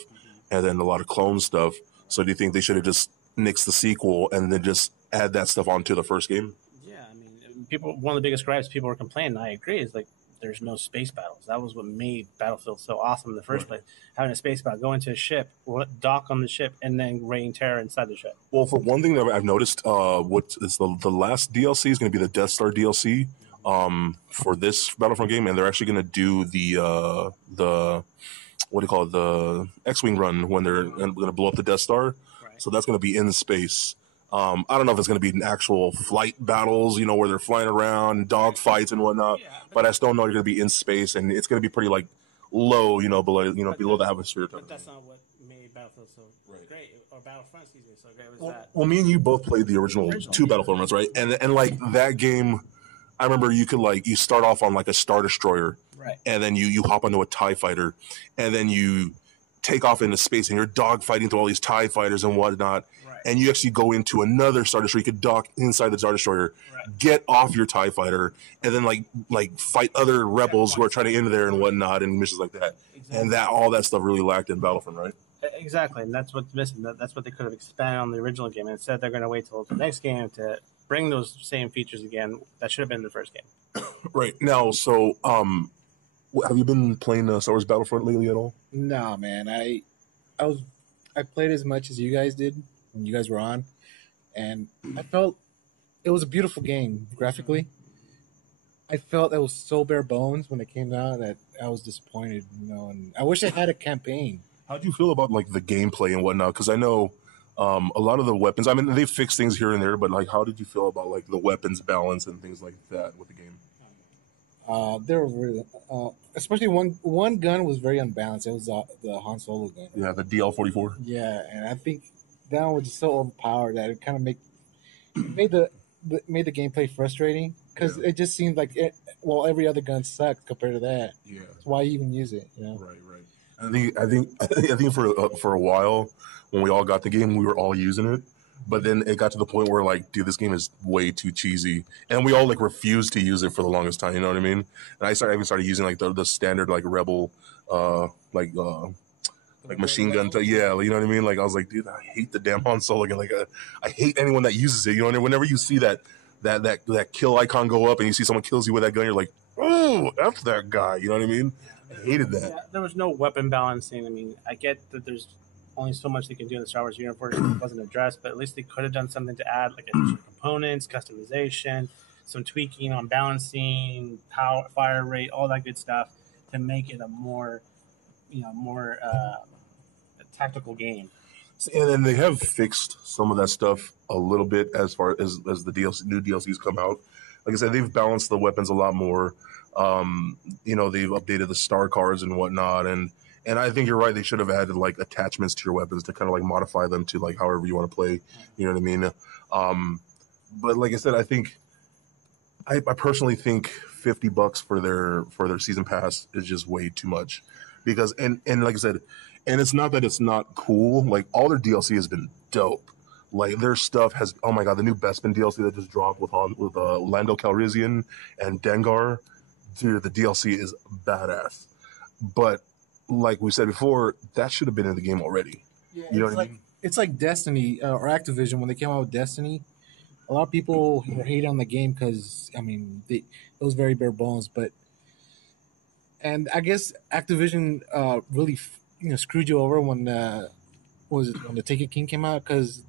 and then a lot of clone stuff. So do you think they should have just nixed the sequel and then just add that stuff onto the first game? Yeah, I mean, one of the biggest gripes people were complaining, I agree, is like there's no space battles. That was what made Battlefield so awesome in the first place. Having a space battle, go into a ship, dock on the ship, and then rain terror inside the ship. Well, for one thing that I've noticed, what is the last DLC is going to be the Death Star DLC for this Battlefront game, and they're actually going to do the what do you call it, the X-Wing run when they're going to blow up the Death Star. Right. So that's going to be in space. I don't know if it's going to be an actual flight battles, where they're flying around, dog fights and whatnot. But I still know you're going to be in space, and it's going to be pretty like low, below the atmosphere. But that's not what made Battlefield so great, or Battlefront, excuse me, so great. Well, me and you both played the original 2 Battlefield runs, right? And like that game, I remember you could you start off on like a Star Destroyer, right? And then you hop onto a TIE fighter, and then you take off into space, and you're dogfighting through all these TIE fighters and whatnot. And you actually go into another Star Destroyer. You could dock inside the Star Destroyer, get off your TIE fighter, and then like fight other rebels who are trying to enter there and whatnot, and missions like that. Exactly. And all that stuff really lacked in Battlefront, right? Exactly, and that's what's missing. That's what they could have expanded on the original game. And instead, they're going to wait till the next game to bring those same features again. That should have been the first game. Right. Now, so have you been playing Star Wars Battlefront lately at all? No, man. I played as much as you guys did when you guys were on, and I felt it was a beautiful game graphically. I felt it was so bare bones when it came out that I was disappointed, and I wish I had a campaign. How do you feel about like the gameplay and whatnot? Because I know a lot of the weapons, I mean, they fix things here and there, but like how did you feel about like the weapons balance and things like that with the game? They were really, especially one gun was very unbalanced. It was the Han Solo gun. Yeah, the DL-44. Yeah, and I think that one was just so overpowered that it kind of made made the gameplay frustrating because it just seemed like every other gun sucked compared to that. Yeah. So why even use it? You know? Right. I think for a while when we all got the game, we were all using it. But then it got to the point where like, dude, this game is way too cheesy, and we all like refused to use it for the longest time. You know what I mean? And I started using like the standard like Rebel, like machine gun. Yeah, you know what I mean? Like I was like, dude, I hate the damn Han Solo gun. Like I hate anyone that uses it. You know, and whenever you see that kill icon go up and you see someone kills you with that gun, you're like, oh, that's that guy. You know what I mean? I hated that. Yeah, there was no weapon balancing. I mean, I get that there's only so much they can do in the Star Wars universe. It wasn't addressed, but at least they could have done something to add like additional components, customization, some tweaking on balancing, power, fire rate, all that good stuff to make it a more tactical game. And then they have fixed some of that stuff a little bit as far as the new DLCs come out. Like I said, they've balanced the weapons a lot more. They've updated the star cards and whatnot, and I think you're right. They should have added like attachments to your weapons to kind of like modify them to like however you want to play. You know what I mean? But like I said, I personally think $50 for their season pass is just way too much, because and like I said, and it's not that it's not cool. Like all their DLC has been dope. Like their stuff has, oh my god, the new Bespin DLC that just dropped with Lando Calrissian and Dengar, dude, the DLC is badass. But like we said before, that should have been in the game already. Yeah, you know what I mean? It's like Destiny or Activision when they came out with Destiny. A lot of people hate on the game because it was very bare bones. And I guess Activision really screwed you over when when the Taken King came out, because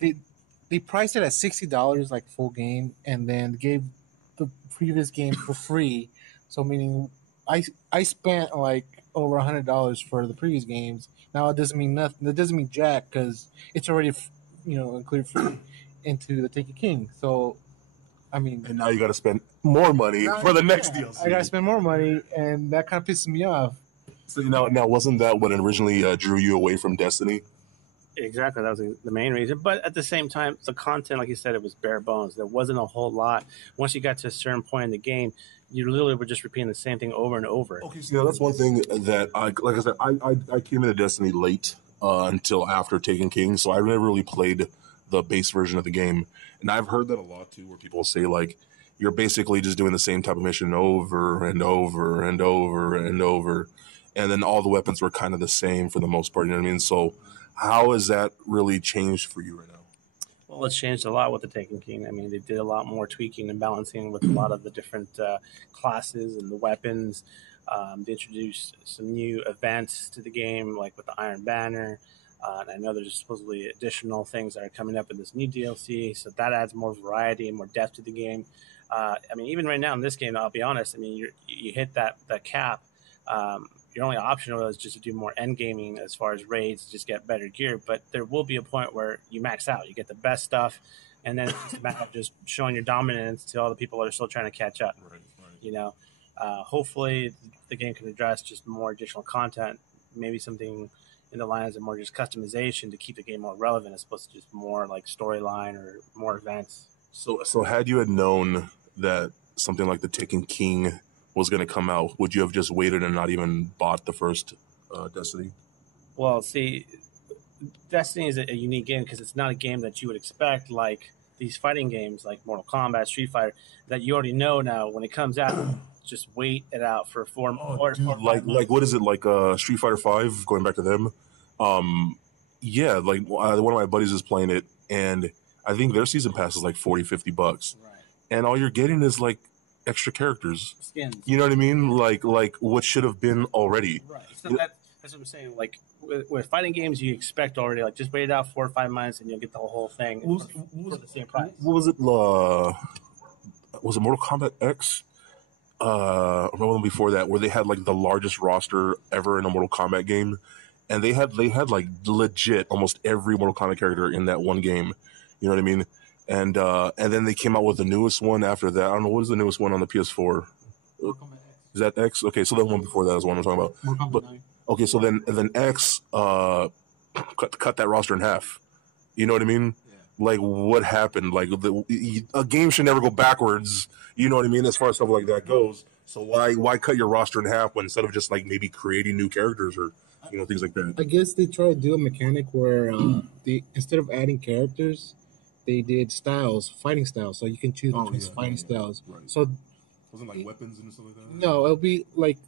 they priced it at $60 like full game, and then gave the previous game for free. So meaning I spent like over $100 for the previous games. Now it doesn't mean nothing. It doesn't mean jack because it's already included free into the Taken King. So and now you got to spend more money for the next DLC. I got to spend more money, and that kind of pisses me off. So now wasn't that what originally drew you away from Destiny? Exactly, that was the main reason. But at the same time, the content, like you said, it was bare bones. There wasn't a whole lot. Once you got to a certain point in the game, you literally were just repeating the same thing over and over. Okay, so that's one thing that I came into Destiny late until after Taken King, so I never really played the base version of the game. And I've heard that a lot too, where people say like you're basically just doing the same type of mission over and over and over and over, and then all the weapons were kind of the same for the most part. You know what I mean? So how has that really changed for you right now? Well, it's changed a lot with the Taken King. I mean, they did a lot more tweaking and balancing with a lot of the different classes and the weapons. They introduced some new events to the game, like with the Iron Banner. And I know there's supposedly additional things that are coming up in this new DLC, so that adds more variety and more depth to the game. Even right now in this game, I'll be honest, you hit that cap. Your only option is just to do more end gaming as far as raids, just get better gear. But there will be a point where you max out, you get the best stuff, and then it's just a matter of just showing your dominance to all the people that are still trying to catch up. Right. Hopefully the game can address just more additional content, maybe something in the lines of more just customization to keep the game more relevant as opposed to just more like storyline or more events. So had you had known that something like the Taken King was going to come out, would you have just waited and not even bought the first Destiny? Well, see, Destiny is a unique game because it's not a game that you would expect like these fighting games like Mortal Kombat, Street Fighter, that you already know now when it comes out. Just wait it out for 4 months. Like what is it, like Street Fighter 5, going back to them? One of my buddies is playing it, and I think their season pass is like $40-$50. Right. And all you're getting is like extra characters. Skins. You know what I mean? Like what should have been already. Right. So that's what I'm saying. Like with fighting games, you expect already, like just wait it out 4 or 5 months and you'll get the whole thing for the same price. What was it? Was it Mortal Kombat X? Or one before that, where they had like the largest roster ever in a Mortal Kombat game, and they had like legit almost every Mortal Kombat character in that one game. You know what I mean? and then they came out with the newest one after that. I don't know what is the newest one on the PS4. Is that X? Okay, so the one before that is what I'm talking about. But okay, so then X cut that roster in half. You know what I mean? Yeah. Like what happened? Like a game should never go backwards. You know what I mean? As far as stuff like that goes. So why cut your roster in half when instead of just like maybe creating new characters or things like that? I guess they try to do a mechanic where they instead of adding characters, they did fighting styles. So you can choose between fighting styles. Right. So wasn't like weapons and stuff like that? No, it'll be like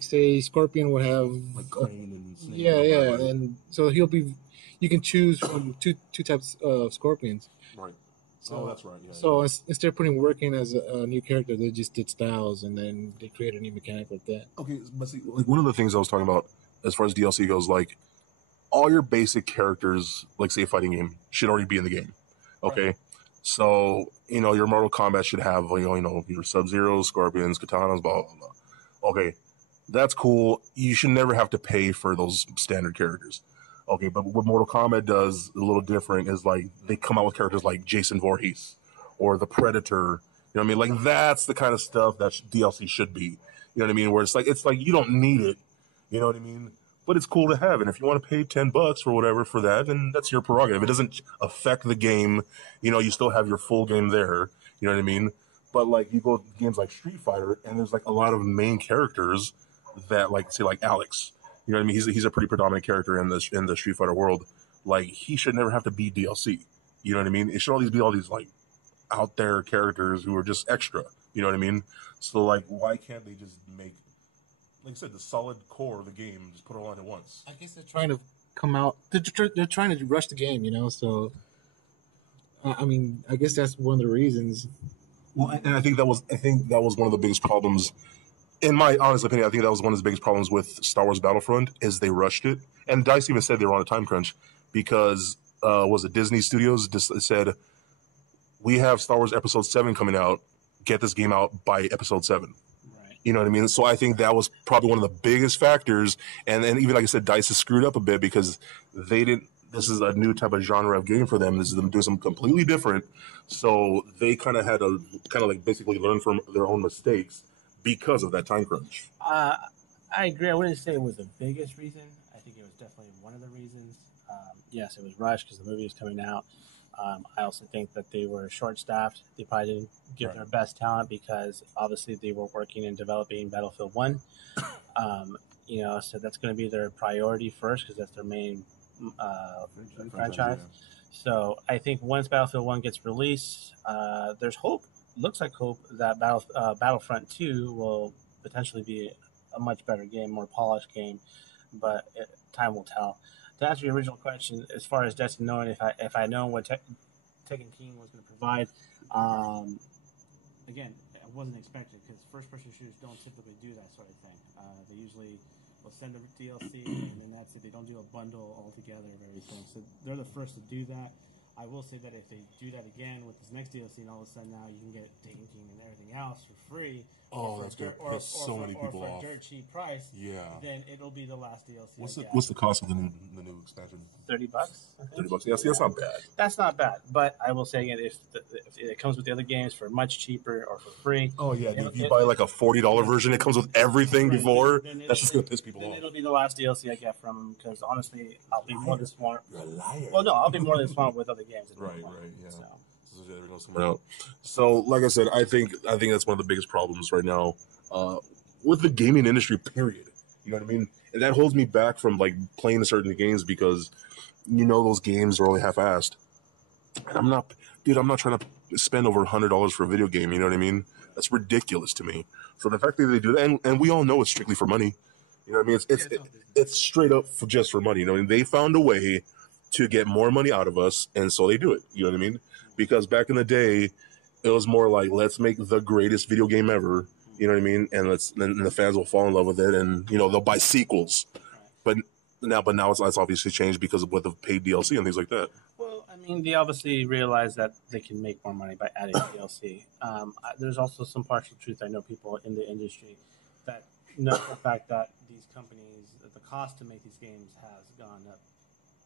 say Scorpion would have like Crane and Snake. Yeah, and so you can choose from two types of Scorpions. Right. So that's right. Yeah. So instead of putting work in as a new character, they just did styles and then they created a new mechanic like that. Okay, but see, like one of the things I was talking about as far as DLC goes, like all your basic characters, like say a fighting game, should already be in the game. Okay. Right. So, your Mortal Kombat should have, your Sub-Zero, Scorpions, Katanas, blah, blah, blah. Okay, that's cool. You should never have to pay for those standard characters. Okay, but what Mortal Kombat does a little different is, like, they come out with characters like Jason Voorhees or the Predator. You know what I mean? Like, that's the kind of stuff that DLC should be. You know what I mean? Where it's like you don't need it. You know what I mean? But it's cool to have, and if you want to pay $10 or whatever for that, then that's your prerogative. It doesn't affect the game. You still have your full game there. You know what I mean? But like you go to games like Street Fighter, and there's like a lot of main characters that like say like Alex. You know what I mean? He's a pretty predominant character in the Street Fighter world. Like he should never have to be DLC. You know what I mean? It should always be all these like out there characters who are just extra. You know what I mean? So like, why can't they just make, like I said, the solid core of the game, just put it all in at once? I guess they're trying to come out. They're trying to rush the game, So, I mean, I guess that's one of the reasons. Well, and I think that was one of the biggest problems. In my honest opinion, I think that was one of the biggest problems with Star Wars Battlefront is they rushed it. And DICE even said they were on a time crunch because was it Disney Studios said, we have Star Wars Episode 7 coming out. Get this game out by Episode 7. You know what I mean? So I think that was probably one of the biggest factors. And then even like I said, DICE has screwed up a bit because they didn't. This is a new type of genre of game for them. This is them doing something completely different. So they kind of had to like basically learn from their own mistakes because of that time crunch. I agree. I wouldn't say it was the biggest reason. I think it was definitely one of the reasons. Yes, it was rushed because the movie was coming out. I also think that they were short-staffed. They probably didn't give their best talent because obviously they were working and developing Battlefield 1. So that's going to be their priority first because that's their main franchise. Yeah. So I think once Battlefield 1 gets released, there's hope. Looks like hope that Battlefront 2 will potentially be a much better game, more polished game, but time will tell. To answer your original question, as far as Destiny knowing if I know what Tekken King was going to provide, again, I wasn't expecting because first-person shooters don't typically do that sort of thing. They usually will send a DLC and then that's it. They don't do a bundle altogether of everything. So they're the first to do that. I will say that if they do that again with this next DLC and all of a sudden now you can get Tekken King and everything else for free, that's going to piss so many people off. Or for a dirt cheap price, then it'll be the last DLC. What's the cost of the new expansion? $30. $30. Yeah, see, that's not bad. That's not bad, but I will say again, if it comes with the other games for much cheaper or for free. Oh yeah, if you buy like a $40 version, it comes with everything before. That's just going to piss people off. It'll be the last DLC I get from them because honestly, I'll be more than swamped. You're a liar. Well, no, I'll be more than swamped with other games. Right, yeah. So, like I said, I think that's one of the biggest problems right now with the gaming industry. Period. You know what I mean? And that holds me back from like playing certain games because those games are only half-assed. And I'm not trying to spend over $100 for a video game. You know what I mean? That's ridiculous to me. So the fact that they do that, and we all know it's strictly for money. You know what I mean? It's straight up just for money. You know what I mean? They found a way to get more money out of us, and so they do it. You know what I mean? Because back in the day, it was more like, let's make the greatest video game ever. You know what I mean? And then the fans will fall in love with it, and they'll buy sequels. But now it's obviously changed because of what the paid DLC and things like that. Well, I mean, they obviously realize that they can make more money by adding DLC. There's also some partial truth. I know people in the industry that know the fact that these companies, that the cost to make these games has gone up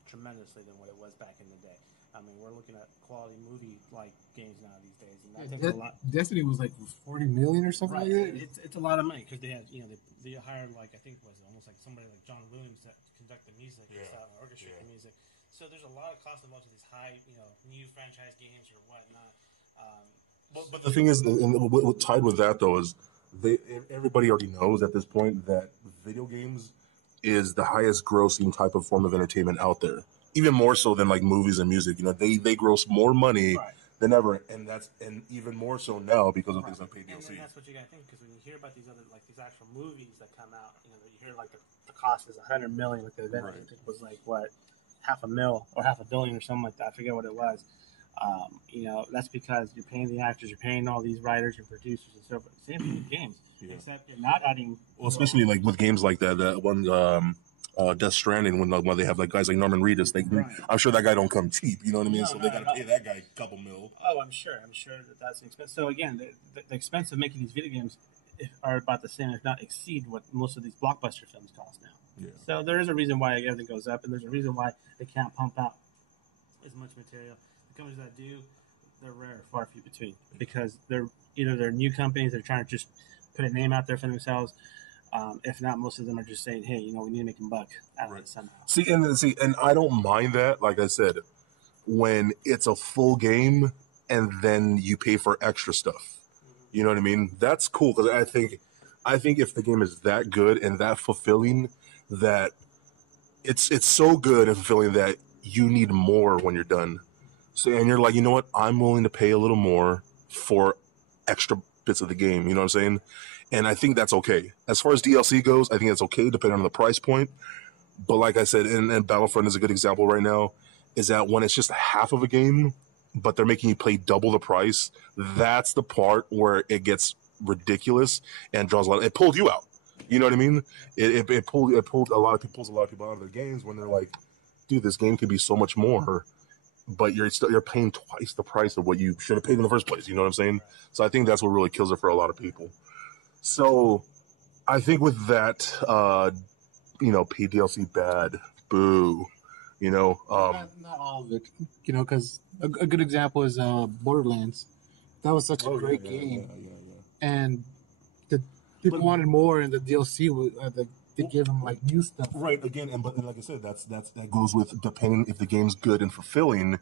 tremendously than what it was back in the day. I mean, we're looking at quality movie-like games now these days, and that takes a lot. Destiny was like 40 million or something like that. It's a lot of money because they had, they hired like I think it was almost like somebody like John Williams to conduct the music and stuff, and orchestrate the music. So there's a lot of cost involved with these high, new franchise games or whatnot. But the thing is, and what tied with that though is everybody already knows at this point that video games is the highest grossing type of form of entertainment out there. Even more so than like movies and music. They gross more money than ever, and even more so now because of things like paid DLC. And that's what you gotta think, because when you hear about these other these actual movies that come out, you hear like the cost is $100 million, like the event was like what, $500,000 or $500 million or something like that. I forget what it was. That's because you're paying the actors, you're paying all these writers and producers and so forth. Same thing with games, except you're not adding. Well, especially like with games like that one. Death Stranding, when they have like guys like Norman Reedus, I'm sure that guy don't come cheap. You know what I mean? So they got to pay that guy a couple mil. Oh, I'm sure that's an expense. So again, the expense of making these video games are about the same, if not exceed, what most of these blockbuster films cost now. Yeah. So there is a reason why everything goes up, and there's a reason why they can't pump out as much material. The companies that do, they're rare, far few between, because they're new companies. They're trying to just put a name out there for themselves. If not, most of them are just saying, "Hey, we need to make a buck out of it somehow." See, and I don't mind that. Like I said, when it's a full game and then you pay for extra stuff, you know what I mean? That's cool, because I think if the game is that good and that fulfilling, that it's so good and fulfilling that you need more when you're done. So, and you're like, you know what? I'm willing to pay a little more for extra bits of the game. You know what I'm saying? And I think that's okay. As far as DLC goes, I think it's okay depending on the price point. But like I said, and Battlefront is a good example right now, is that when it's just half of a game, but they're making you pay double the price, that's the part where it gets ridiculous and draws a lot. It pulled you out. You know what I mean? It pulled a lot of people out of their games when they're like, dude, this game could be so much more, but you're paying twice the price of what you should have paid in the first place. You know what I'm saying? So I think that's what really kills it for a lot of people. So I think with that, paid DLC bad, boo. Not all of it, because a good example is Borderlands. That was such a great game, and the people wanted more, and the DLC they give them like new stuff. Right. Again, but like I said, that goes with depending if the game's good and fulfilling.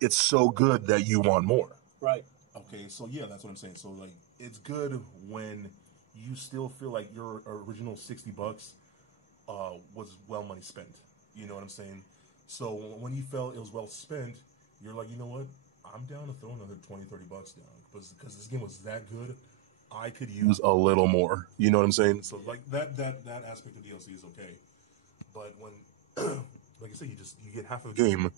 It's so good that you want more. Right. Okay. So yeah, that's what I'm saying. So like, it's good when you still feel like your original $60 was well money spent. You know what I'm saying? So when you felt it was well spent, you're like, you know what? I'm down to throw another $20, $30 down because this game was that good. I could use a little more. You know what I'm saying? So like that aspect of DLC is okay. But when, like I said, you get half of the game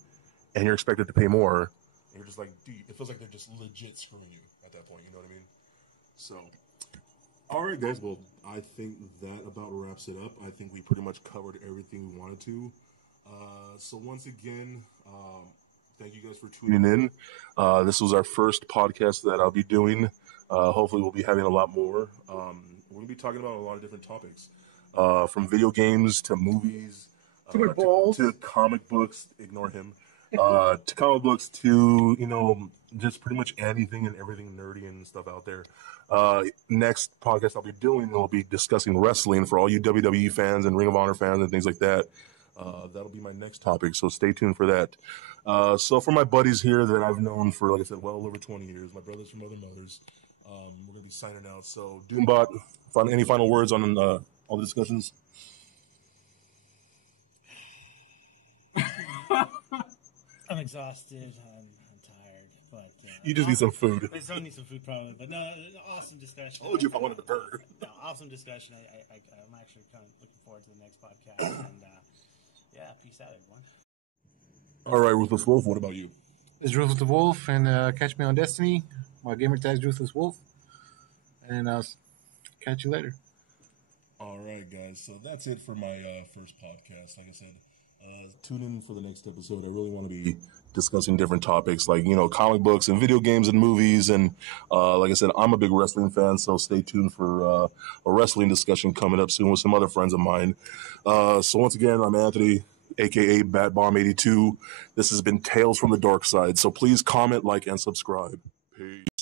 and you're expected to pay more, and you're just like, dude, it feels like they're just legit screwing you at that point. You know what I mean? So, all right, guys. Well, I think that about wraps it up. I think we pretty much covered everything we wanted to. So once again, thank you guys for tuning in. This was our first podcast that I'll be doing. Hopefully we'll be having a lot more. We're going to be talking about a lot of different topics, from video games to movies, to comic books, ignore him, to comic books, to, just pretty much anything and everything nerdy and stuff out there. Next podcast I'll be doing, we'll be discussing wrestling for all you WWE fans and Ring of Honor fans and things like that. That'll be my next topic, so stay tuned for that. So for my buddies here that I've known for, like I said, well over 20 years, my brothers from other mothers, we're going to be signing out. So, Doombot, any final words on all the discussions? I'm exhausted. I'm tired, but you just need some food. I still need some food, probably. But no, awesome discussion. I told you if I wanted a burger. No, awesome discussion. I'm actually kind of looking forward to the next podcast. And peace out, everyone. All right, Ruthless Wolf. What about you? It's Ruthless Wolf, and catch me on Destiny. My gamer tag's Ruthless Wolf, and I'll catch you later. All right, guys. So that's it for my first podcast. Like I said, tune in for the next episode. I really want to be discussing different topics like, comic books and video games and movies. And like I said, I'm a big wrestling fan, so stay tuned for a wrestling discussion coming up soon with some other friends of mine. So once again, I'm Anthony. aka BatBomb82. This has been Tales from the Dark Side. So please comment, like, and subscribe. Peace.